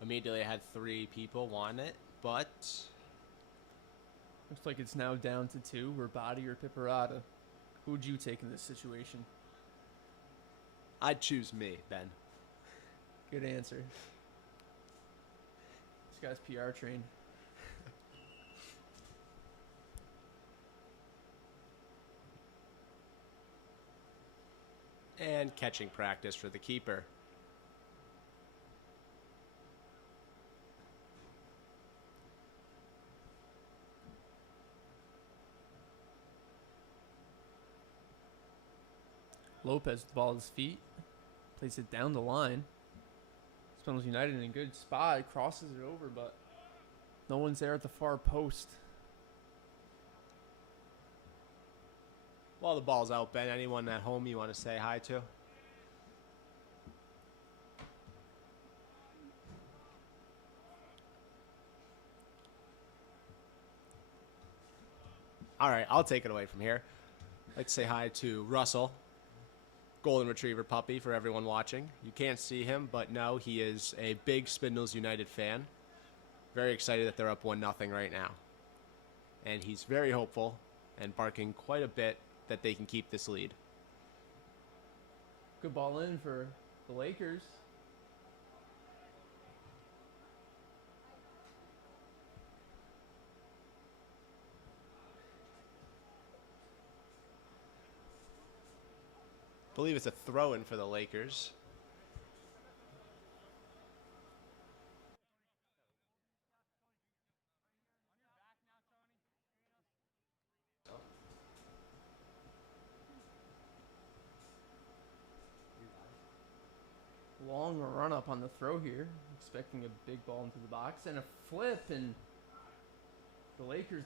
Immediately had 3 people want it, but Looks like it's now down to 2, Rabadi or Piperata. Who would you take in this situation? I'd choose me, Ben. Good answer. This guy's PR trained. And catching practice for the keeper. Lopez with the ball at his feet. Plays it down the line. Spindles United in a good spot. Crosses it over, but no one's there at the far post. While the ball's out, Ben, anyone at home you want to say hi to? All right, I'll take it away from here. I'd like to say hi to Russell, Golden Retriever puppy for everyone watching. You can't see him, but no, he is a big Spindles United fan. Very excited that they're up 1-0 right now. And he's very hopeful and barking quite a bit that they can keep this lead. Good ball in for the Lakers. I believe it's a throw-in for the Lakers. Long run up on the throw here. Expecting a big ball into the box. And a flip. And the Lakers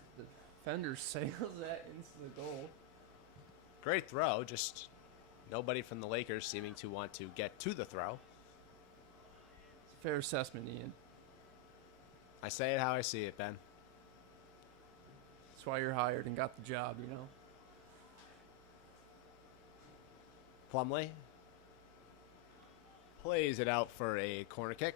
defender sails that into the goal. Great throw, just nobody from the Lakers seeming to want to get to the throw. Fair assessment, Ian. I say it how I see it, Ben. That's why you're hired and got the job, you know. Plumlee plays it out for a corner kick.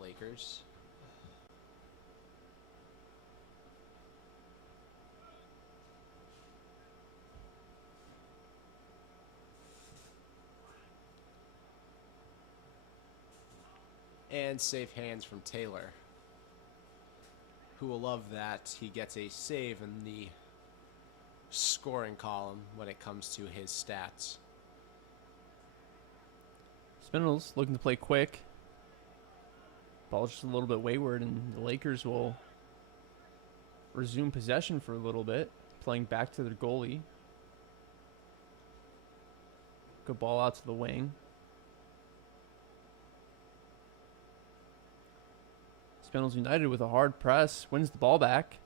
Lakers. And safe hands from Taylor, who will love that he gets a save in the scoring column when it comes to his stats. Spindles looking to play quick. Ball's just a little bit wayward, and the Lakers will resume possession for a little bit, playing back to their goalie. Good ball out to the wing. Spindles United with a hard press, wins the ball back.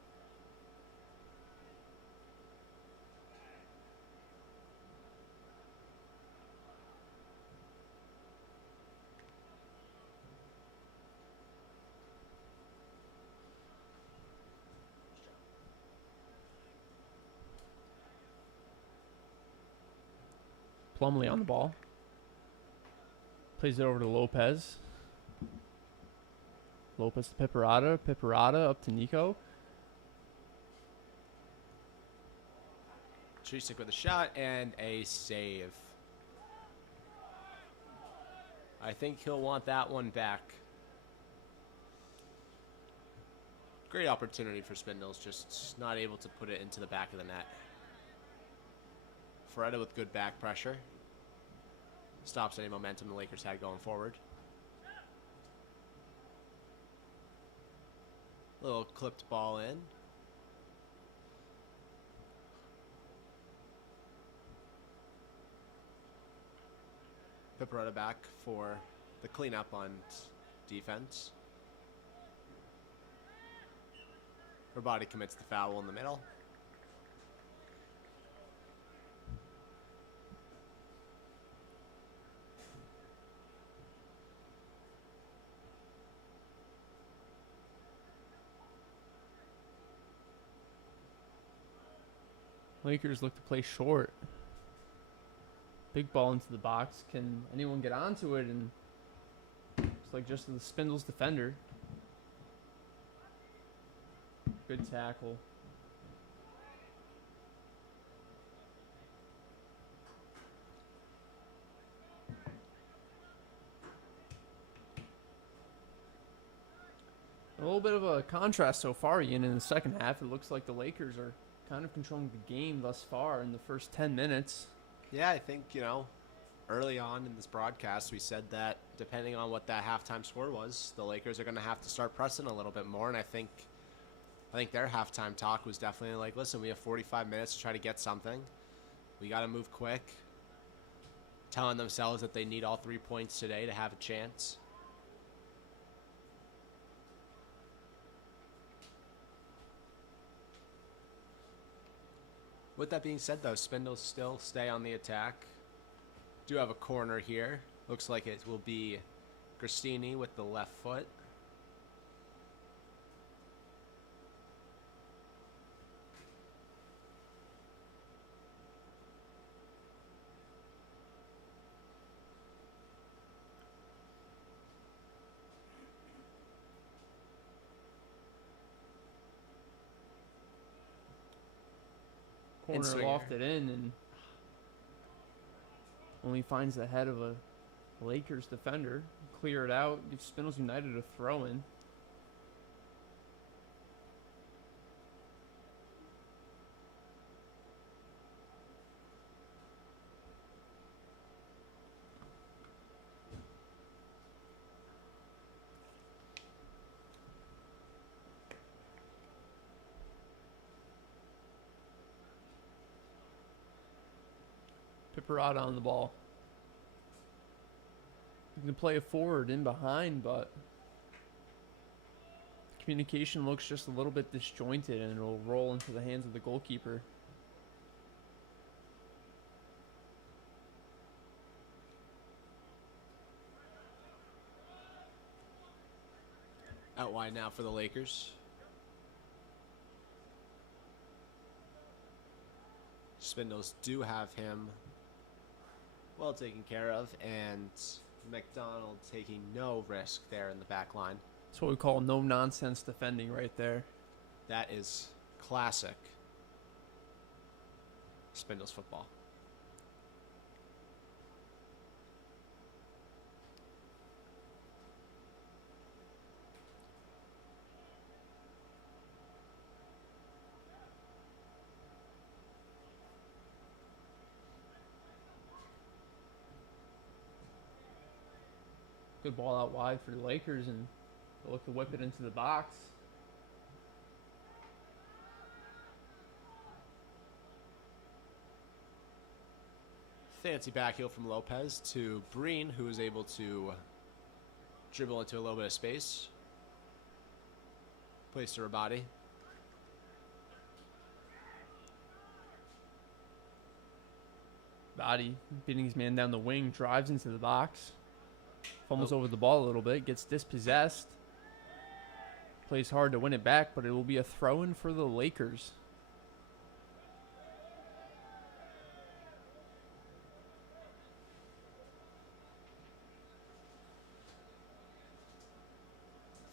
Plumlee on the ball. Plays it over to Lopez. Lopez to Piperata. Piperata up to Nico. Trisik with a shot and a save. I think he'll want that one back. Great opportunity for Spindles, just not able to put it into the back of the net. Feretta with good back pressure. Stops any momentum the Lakers had going forward. Little clipped ball in. Piperetta back for the cleanup on defense. Her body commits the foul in the middle. Lakers look to play short. Big ball into the box. Can anyone get onto it? And it's like just the Spindles defender. Good tackle. A little bit of a contrast so far, Ian. In the second half, it looks like the Lakers are kind of controlling the game thus far in the first 10 minutes. Yeah, I think, early on in this broadcast, we said that depending on what that halftime score was, the Lakers are going to have to start pressing a little bit more. And I think their halftime talk was definitely like, listen, we have 45 minutes to try to get something. We got to move quick. Telling themselves that they need all 3 points today to have a chance. With that being said, though, Spindles still stay on the attack. Do have a corner here. Looks like it will be Christini with the left foot. Corner Swinger. lofted in and only finds the head of a Lakers defender. Clear it out. Gives Spindles United a throw in. Pipparata on the ball. You can play a forward in behind, but communication looks just a little bit disjointed and it'll roll into the hands of the goalkeeper. Out wide now for the Lakers. Spindles do have him well taken care of, and McDonald taking no risk there in the back line. That's what we call no-nonsense defending right there. That is classic Spindles football. Good ball out wide for the Lakers, and they'll look to whip it into the box. Fancy back heel from Lopez to Breen, who is able to dribble into a little bit of space. Plays to Rabati. Body beating his man down the wing, drives into the box. Fumbles over the ball a little bit, gets dispossessed. Plays hard to win it back, but it will be a throw-in for the Lakers.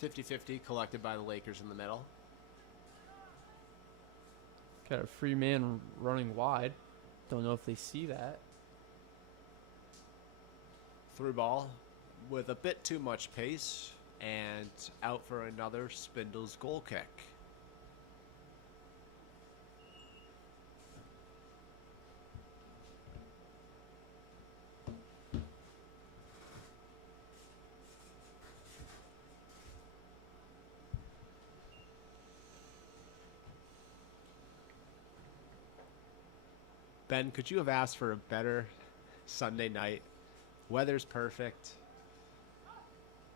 .50 collected by the Lakers in the middle. Got a free man running wide. Don't know if they see that. Through ball with a bit too much pace, and out for another Spindles goal kick. Ben, could you have asked for a better Sunday night? Weather's perfect.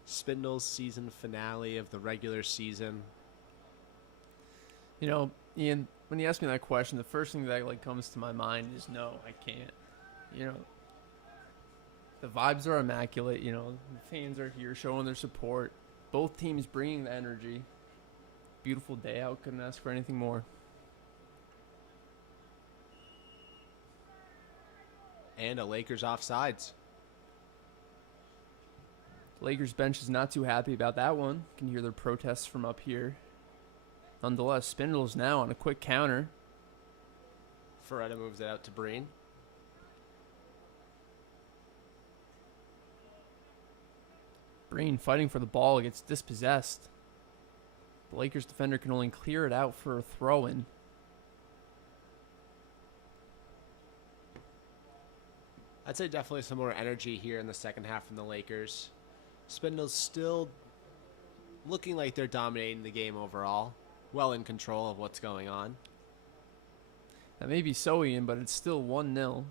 Spindles season finale of the regular season. You know, Ian, when you ask me that question, the first thing that comes to my mind is no, I can't. You know, the vibes are immaculate. You know, the fans are here showing their support. Both teams bringing the energy. Beautiful day out. Couldn't ask for anything more. And a Lakers offsides. Lakers bench is not too happy about that one. You can hear their protests from up here. Nonetheless, Spindles now on a quick counter. Ferretta moves it out to Breen. Breen fighting for the ball, gets dispossessed. The Lakers defender can only clear it out for a throw-in. I'd say definitely some more energy here in the second half from the Lakers. Spindles still looking like they're dominating the game overall. Well in control of what's going on. That may be so, Ian, but it's still 1-0.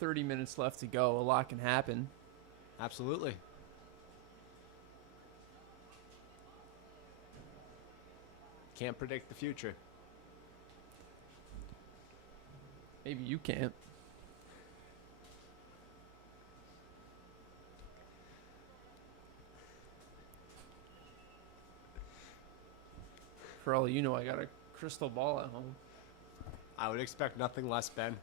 30 minutes left to go. A lot can happen. Absolutely. Can't predict the future. Maybe you can't. For all you know, I got a crystal ball at home. I would expect nothing less, Ben.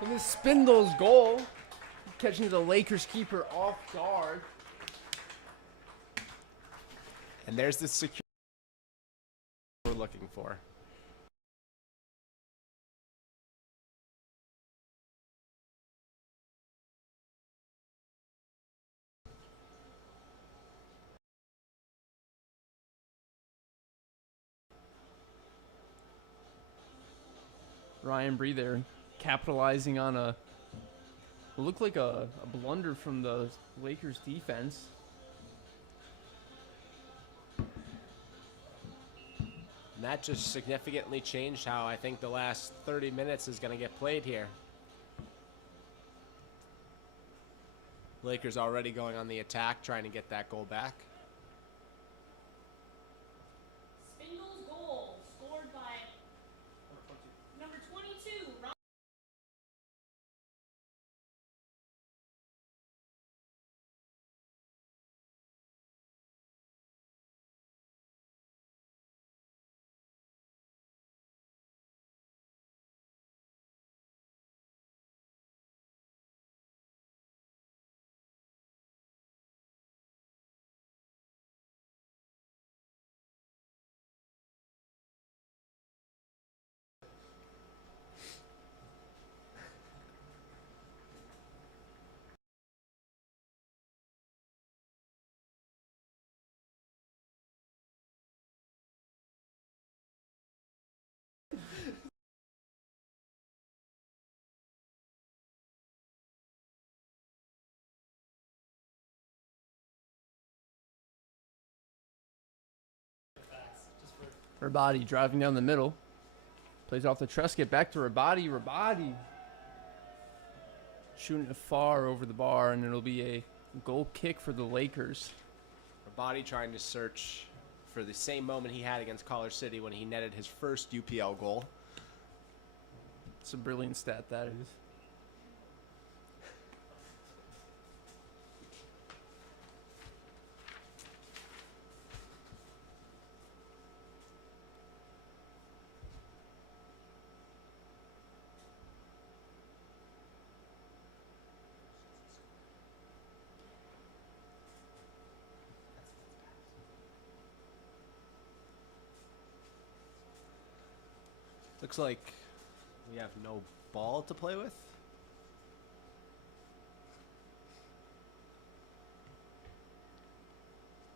Well, this Spindles goal, catching the Lakers keeper off guard. And there's the security we're looking for. Ryan Bree there, capitalizing on a looked like a blunder from the Lakers defense. And that just significantly changed how I think the last 30 minutes is going to get played here. Lakers already going on the attack, trying to get that goal back. Spindles goal scored by number 22, Ryan. Rabadi driving down the middle. Plays off the Trescott, back to Rabadi. Rabadi shooting it far over the bar, and it'll be a goal kick for the Lakers. Rabadi trying to search for the same moment he had against Collar City when he netted his first UPL goal. It's a brilliant stat, that is. Looks like we have no ball to play with.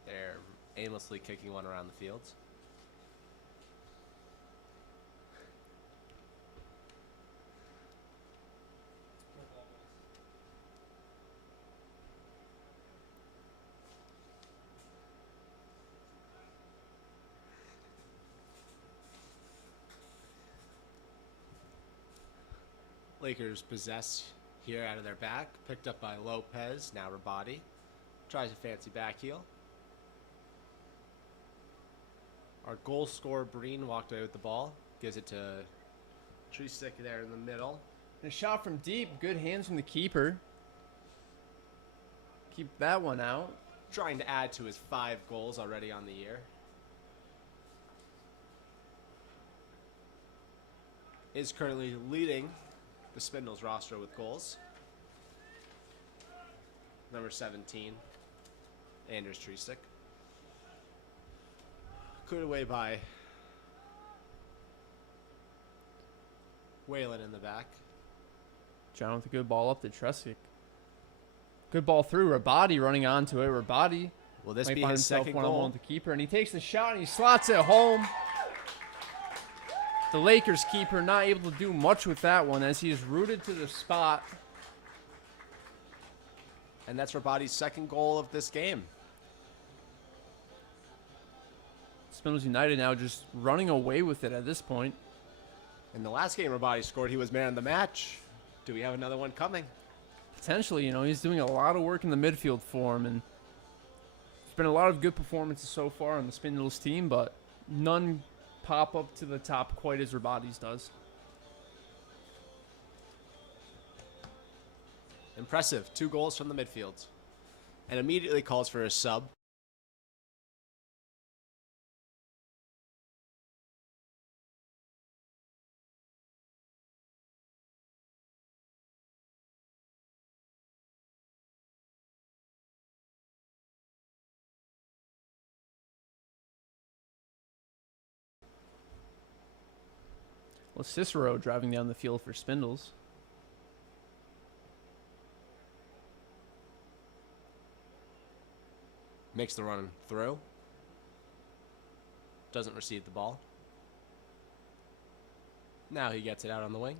They're aimlessly kicking one around the fields. Lakers possess here out of their back. Picked up by Lopez. Now Rabadi. Tries a fancy back heel. Our goal scorer, Breen, walked away with the ball. Gives it to Trisick there in the middle. And a shot from deep. Good hands from the keeper. Keep that one out. Trying to add to his 5 goals already on the year. Is currently leading the Spindles roster with goals. Number 17, Anders Trisick. Cleared away by Whalen in the back. John with a good ball up to Tresic. Good ball through. Rabadi running onto it. Rabadi Will this might be find his himself second one-on-one goal? with the keeper, and he takes the shot and he slots it home. The Lakers keeper not able to do much with that one as he is rooted to the spot. And that's Rabadi's second goal of this game. Spindles United now just running away with it at this point. In the last game Rabadi scored, he was man of the match. Do we have another one coming? Potentially, he's doing a lot of work in the midfield for him, and there's been a lot of good performances so far on the Spindles team, but none pop up to the top quite as Rabadi's does. Impressive. 2 goals from the midfield. And immediately calls for a sub. Well, Cicero driving down the field for Spindles. Makes the run through. Doesn't receive the ball. Now he gets it out on the wing.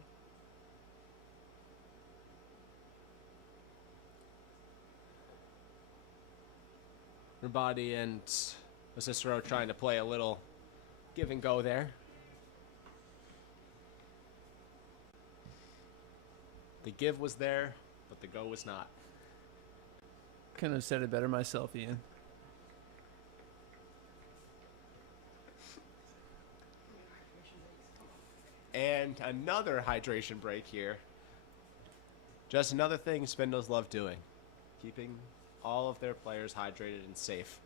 Rabadi and Cicero trying to play a little give and go there. The give was there, but the go was not. Couldn't have said it better myself, Ian. And another hydration break here. Just another thing Spindles love doing. Keeping all of their players hydrated and safe.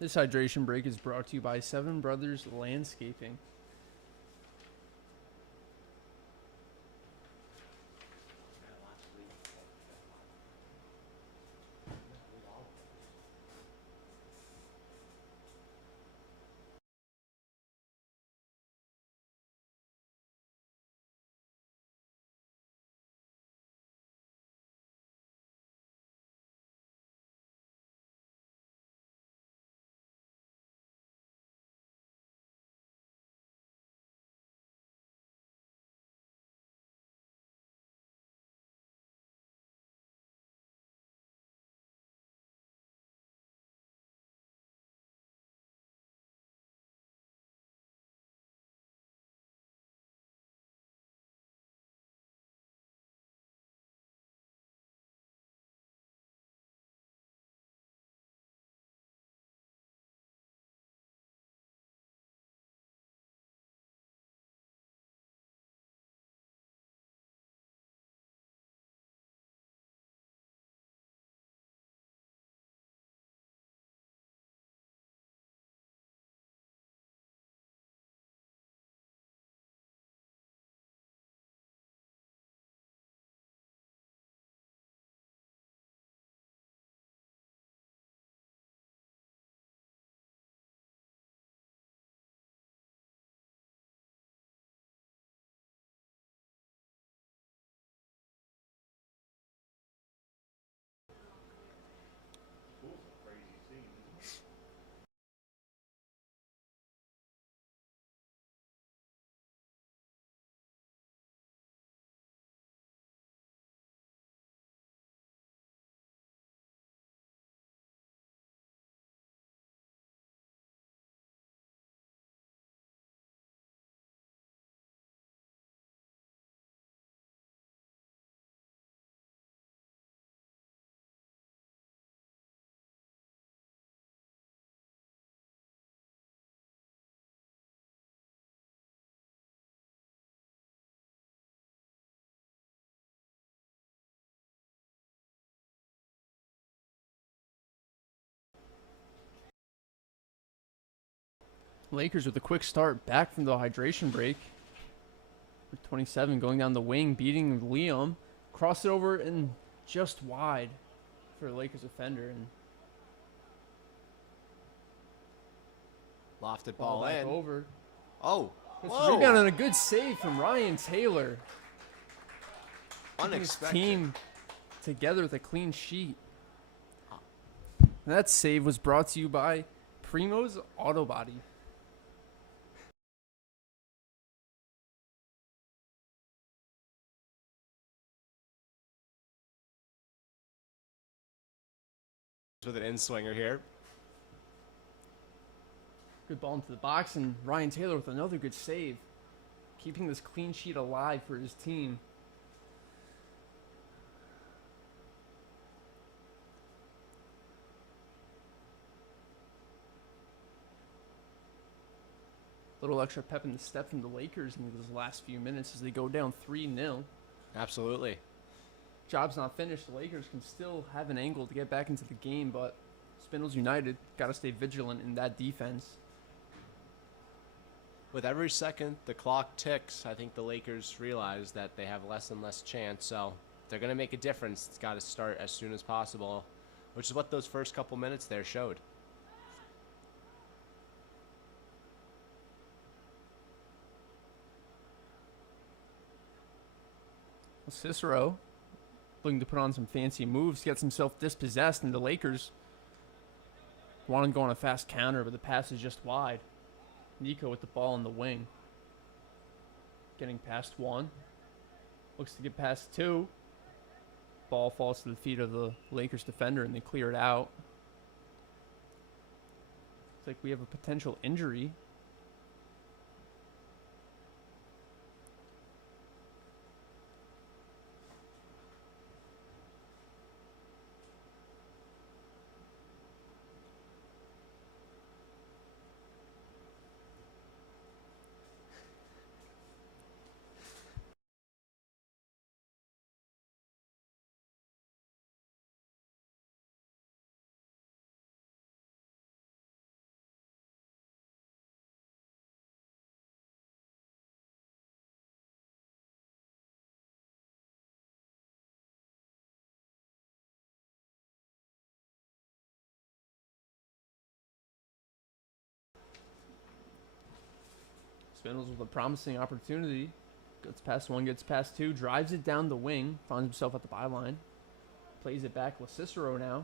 This hydration break is brought to you by Seven Brothers Landscaping. Lakers with a quick start back from the hydration break. 27 going down the wing, beating Liam. Cross it over and just wide for a Lakers offender. And Lofted ball back in. over. Oh, It's Whoa. a rebound and a good save from Ryan Taylor. Keeping his Unexpected. team together with a clean sheet. And that save was brought to you by Primo's Auto Body. With an in-swinger here. Good ball into the box, and Ryan Taylor with another good save. Keeping this clean sheet alive for his team. Little extra pep in the step from the Lakers in those last few minutes as they go down 3-0. Absolutely. Job's not finished. The Lakers can still have an angle to get back into the game, but Spindles United got to stay vigilant in that defense. With every second the clock ticks, I think the Lakers realize that they have less and less chance. So if they're going to make a difference, it's got to start as soon as possible, which is what those first couple minutes there showed. Cicero looking to put on some fancy moves, gets himself dispossessed, and the Lakers want to go on a fast counter, but the pass is just wide. Nico with the ball in the wing. Getting past one. Looks to get past two. Ball falls to the feet of the Lakers defender, and they clear it out. Looks like we have a potential injury. Spindles with a promising opportunity. Gets past one, gets past two, drives it down the wing, finds himself at the byline. Plays it back with Cicero now.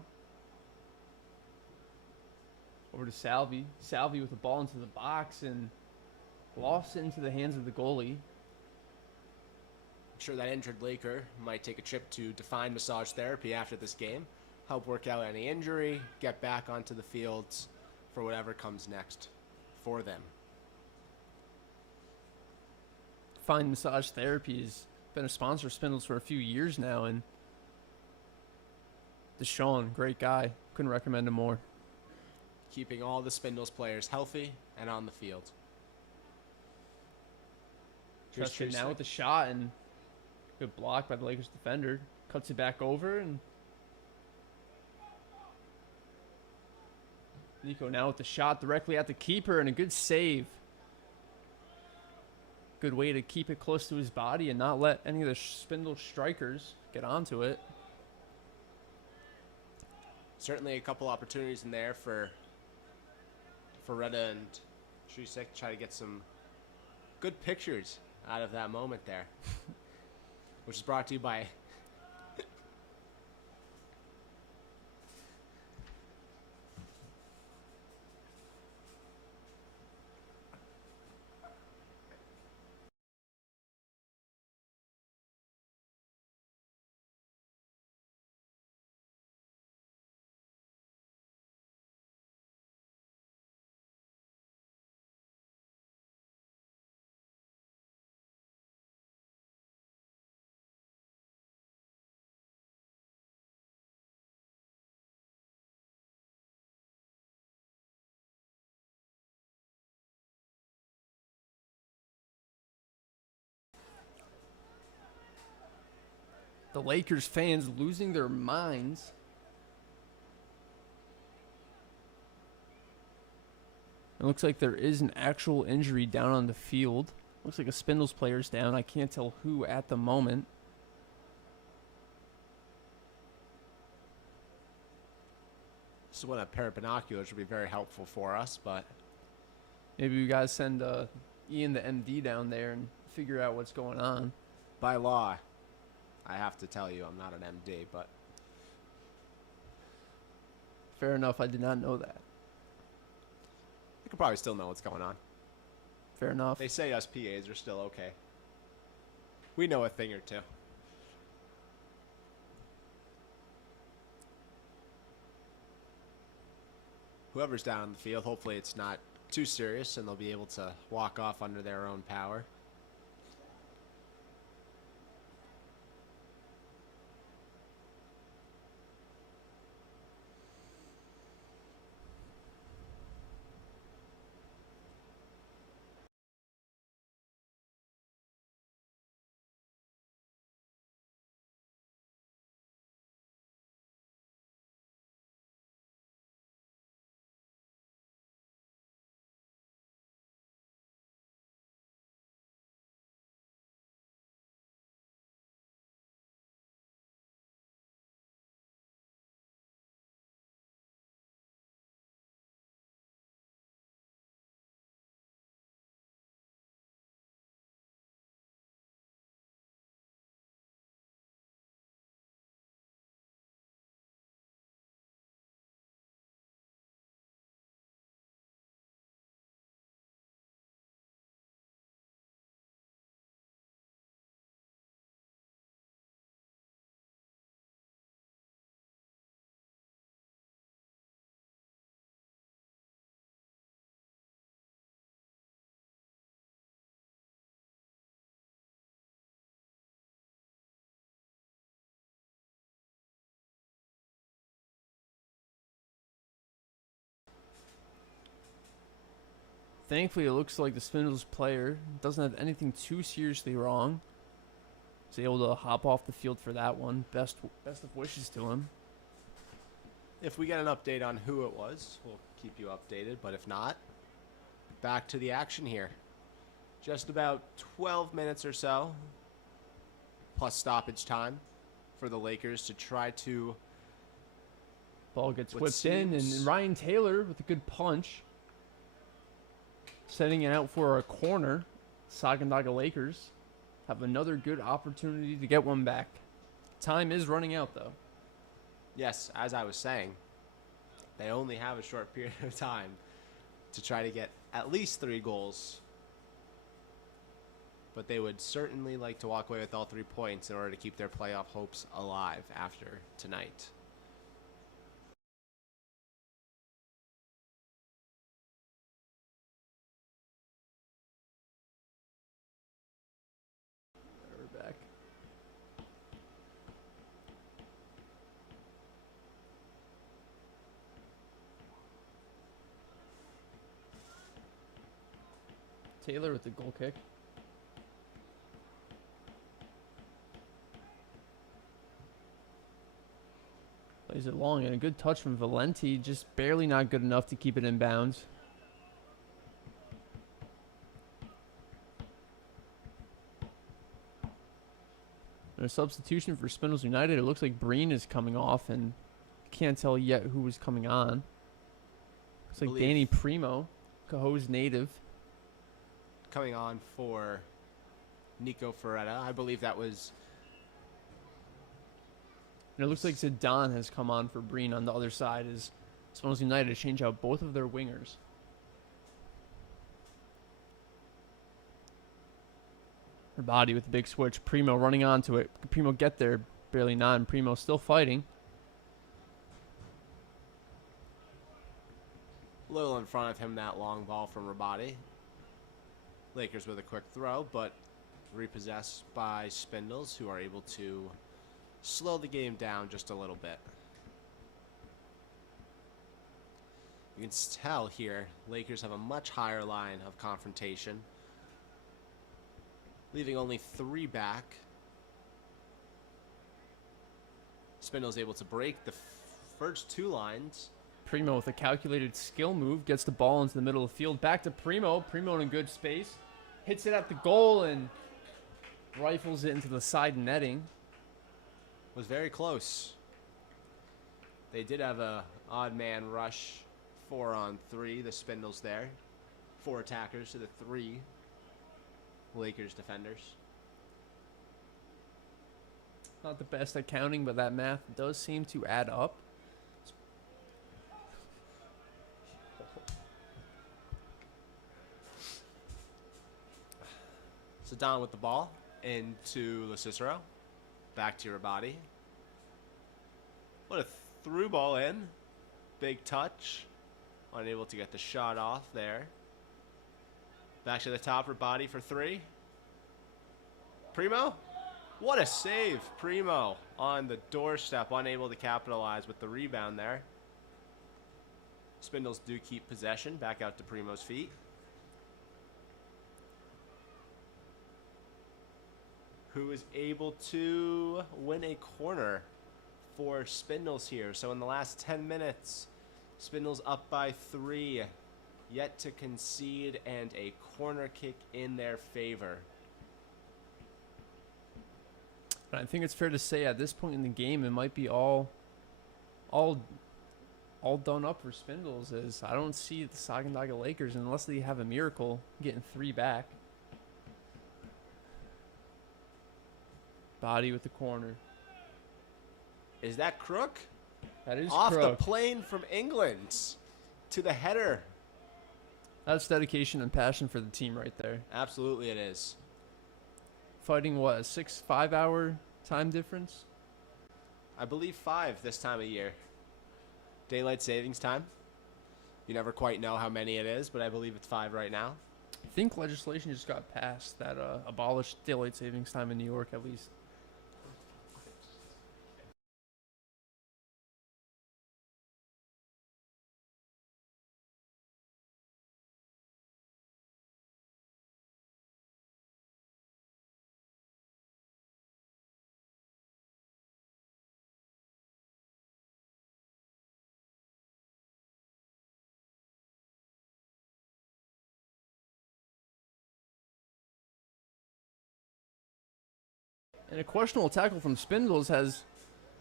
Over to Salvi. Salvi with the ball into the box and lofts it into the hands of the goalie. I'm sure that injured Laker might take a trip to Define Massage Therapy after this game, help work out any injury, get back onto the fields for whatever comes next for them. Define Massage Therapy has been a sponsor of Spindles for a few years now, and Deshaun, great guy. Couldn't recommend him more. Keeping all the Spindles players healthy and on the field. Here's Trusted now Trusick. with the shot, and good block by the Lakers defender. Cuts it back over, and Nico now with the shot directly at the keeper, and a good save. Good way to keep it close to his body and not let any of the Spindle strikers get onto it. Certainly a couple opportunities in there for Retta and Trusick to try to get some good pictures out of that moment there, which is brought to you by The Lakers fans losing their minds. It looks like there is an actual injury down on the field. Looks like a Spindles player's down. I can't tell who at the moment. this is when a pair of binoculars would be very helpful for us, but Maybe you guys send Ian the MD down there and figure out what's going on. By law, I have to tell you I'm not an MD, but Fair enough. I did not know that. I could probably still know what's going on. Fair enough. They say us PAs are still okay. We know a thing or two. Whoever's down in the field, hopefully it's not too serious and they'll be able to walk off under their own power. Thankfully, it looks like the Spindles player doesn't have anything too seriously wrong. He's able to hop off the field for that one. Best of wishes to him. If we get an update on who it was, we'll keep you updated. But if not, back to the action here. Just about 12 minutes or so, plus stoppage time for the Lakers to try to... Ball gets What whipped in, and seems- Ryan Taylor with a good punch. Setting it out for a corner. Sacandaga Lakers have another good opportunity to get one back. Time is running out, though. Yes, as I was saying, they only have a short period of time to try to get at least 3 goals. But they would certainly like to walk away with all 3 points in order to keep their playoff hopes alive after tonight. We're back. Taylor with the goal kick. Plays it long, and a good touch from Valenti, just barely not good enough to keep it in bounds. And a substitution for Spindles United. It looks like Breen is coming off, and can't tell yet who was coming on. Looks like Believe- Danny Primo, Cahoe's native. Coming on for Nico Ferretta. I believe that was... And it looks like Zidane has come on for Breen on the other side as Spindles United change out both of their wingers. Her body with the big switch. Primo running onto it. Can Primo get there? Barely not. And Primo still fighting. A little in front of him, that long ball from Rabati. Lakers with a quick throw, but repossessed by Spindles, who are able to slow the game down just a little bit. You can tell here, Lakers have a much higher line of confrontation, leaving only 3 back. Spindles able to break the first 2 lines. Primo with a calculated skill move gets the ball into the middle of the field. Back to Primo. Primo in a good space. Hits it at the goal and rifles it into the side netting. Was very close. They did have a odd man rush 4-on-3, the Spindles there. 4 attackers to the 3 Lakers defenders. Not the best at counting, but that math does seem to add up. Zidane with the ball into the Cicero. Back to your body. What a through ball in. Big touch. Unable to get the shot off there. Back to the top for body for three. Primo. What a save. Primo on the doorstep. Unable to capitalize with the rebound there. Spindles do keep possession. Back out to Primo's feet. Who is able to win a corner for Spindles here. So in the last 10 minutes, Spindles up by 3, yet to concede, and a corner kick in their favor. But I think it's fair to say at this point in the game, it might be all done up for Spindles. As I don't see the Sacandaga Lakers, unless they have a miracle, getting 3 back. Body with the corner. Is that Crook? That is Off Crook. the plane from England to the header. That's dedication and passion for the team right there. Absolutely it is. Fighting what, a 5 hour time difference? I believe 5 this time of year. Daylight savings time. You never quite know how many it is, but I believe it's 5 right now. I think legislation just got passed that abolished daylight savings time in New York at least. And a questionable tackle from Spindles has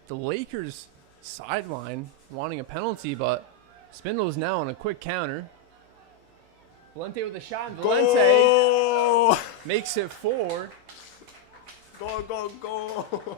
the Lakers sideline wanting a penalty, but Spindles now on a quick counter. Valente with a shot, and Valente Go! makes it 4. Go, go, go!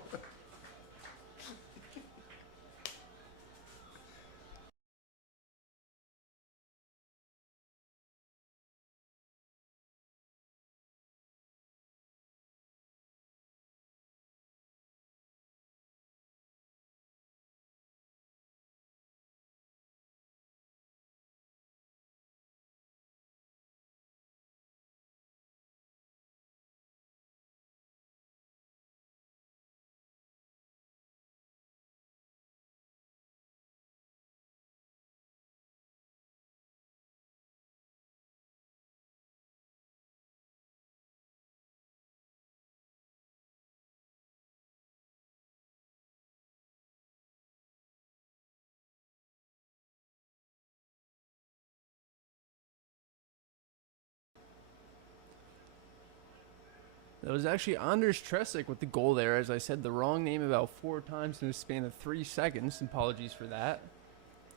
That was actually Anders Tresic with the goal there. As I said the wrong name about 4 times in the span of 3 seconds. Apologies for that.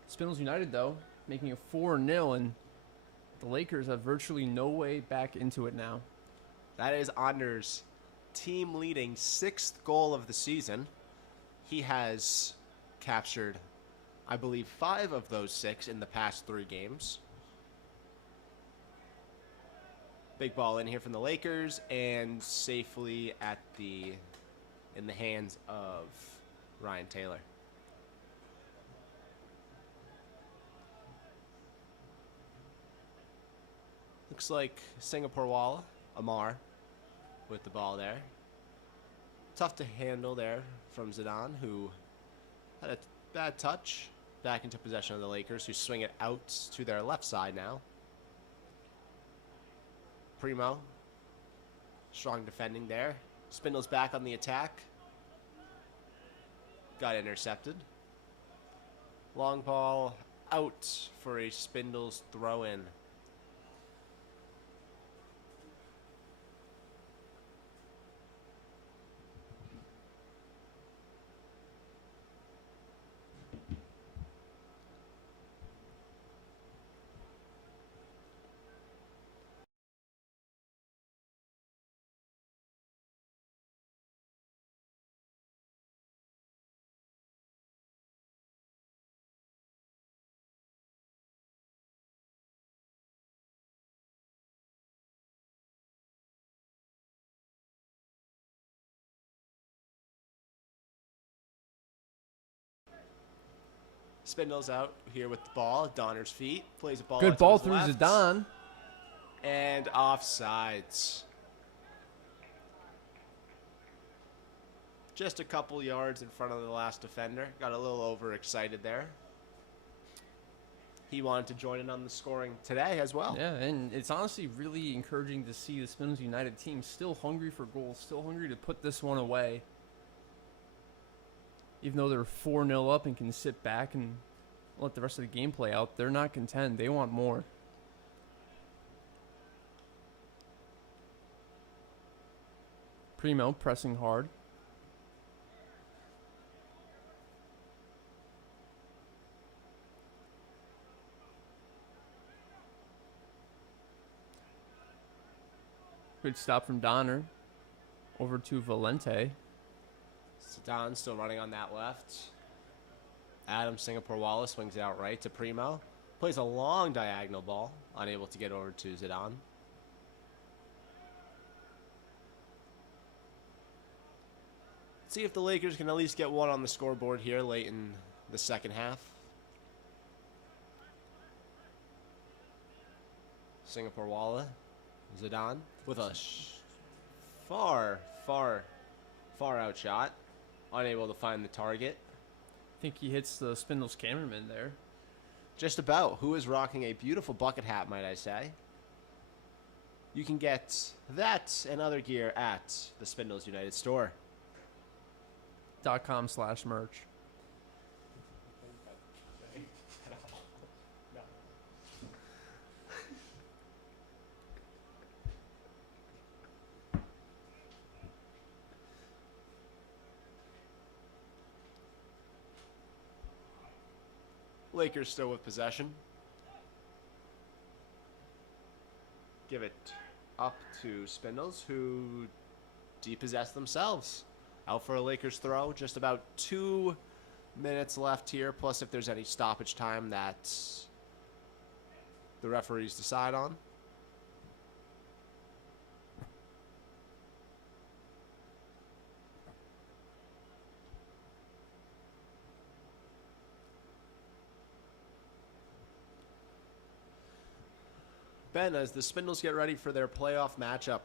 Spindles United, though, making it 4-0, and the Lakers have virtually no way back into it now. That is Anders' team leading 6th goal of the season. He has captured, I believe, 5 of those 6 in the past 3 games. Big ball in here from the Lakers, and safely in the hands of Ryan Taylor. Looks like Singapore Walla, Amar, with the ball there. Tough to handle there from Zidane, who had a bad touch. Back into possession of the Lakers, who swing it out to their left side now. Primo, strong defending there. Spindles back on the attack. Got intercepted. Long ball out for a Spindles throw-in. Spindles out here with the ball at Donner's feet. Plays a ball Good out to ball his through left. Zidane. And offsides. Just a couple yards in front of the last defender. Got a little overexcited there. He wanted to join in on the scoring today as well. Yeah, and it's honestly really encouraging to see the Spindles United team still hungry for goals, still hungry to put this one away. Even though they're 4-0 up and can sit back and let the rest of the game play out, they're not content. They want more. Primo pressing hard. Good stop from Donner. Over to Valente. Zidane still running on that left. Adam Singapore Wallace swings it out right to Primo. Plays a long diagonal ball. Unable to get over to Zidane. See if the Lakers can at least get one on the scoreboard here late in the second half. Singapore Wallace. Zidane with a far out shot. Unable to find the target. I think he hits the Spindles cameraman there. Just about. Who is rocking a beautiful bucket hat, might I say. You can get that and other gear at the Spindles United store. .com/merch. Lakers still with possession. Give it up to Spindles, who depossess themselves. Out for a Lakers throw. Just about 2 minutes left here, plus if there's any stoppage time that the referees decide on. Ben, as the Spindles get ready for their playoff matchup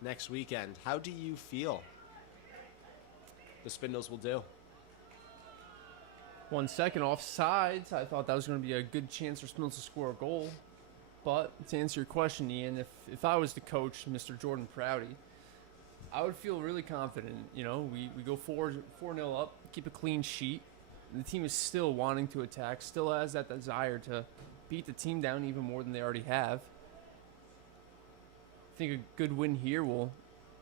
next weekend, how do you feel the Spindles will do? 1 second offsides. I thought that was going to be a good chance for Spindles to score a goal. But to answer your question, Ian, if I was the coach, Mr. Jordan Prouty, I would feel really confident. You know, we go 4-0 up, keep a clean sheet. The team is still wanting to attack, still has that desire to beat the team down even more than they already have. I think a good win here will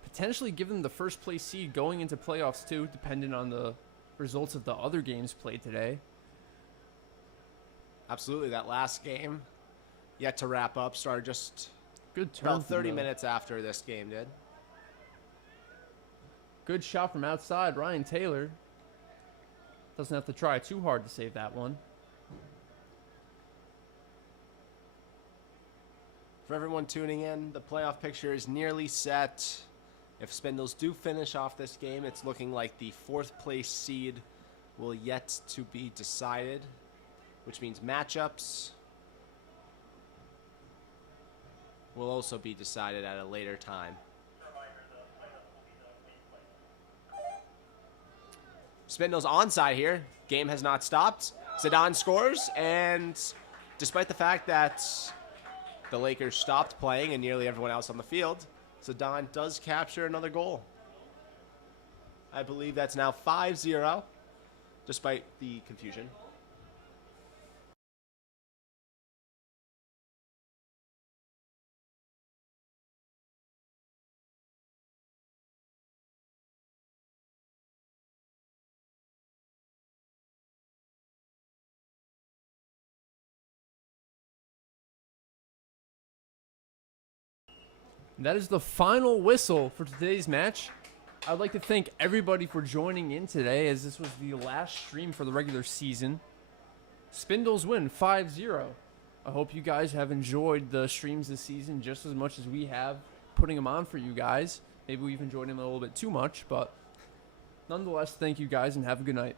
potentially give them the first place seed going into playoffs too, depending on the results of the other games played today. Absolutely. That last game yet to wrap up started just Good turn. about from 30 the- minutes after this game did. Good shot from outside. Ryan Taylor doesn't have to try too hard to save that one. For everyone tuning in, the playoff picture is nearly set. If Spindles do finish off this game, it's looking like the 4th place seed will yet to be decided, which means matchups will also be decided at a later time. Spindles onside here. Game has not stopped. Zidane scores, and despite the fact that the Lakers stopped playing and nearly everyone else on the field, Zidane does capture another goal. I believe that's now 5-0, despite the confusion. That is the final whistle for today's match. I'd like to thank everybody for joining in today, as this was the last stream for the regular season. Spindles win 5-0. I hope you guys have enjoyed the streams this season just as much as we have putting them on for you guys. Maybe we've enjoyed them a little bit too much, but nonetheless, thank you guys and have a good night.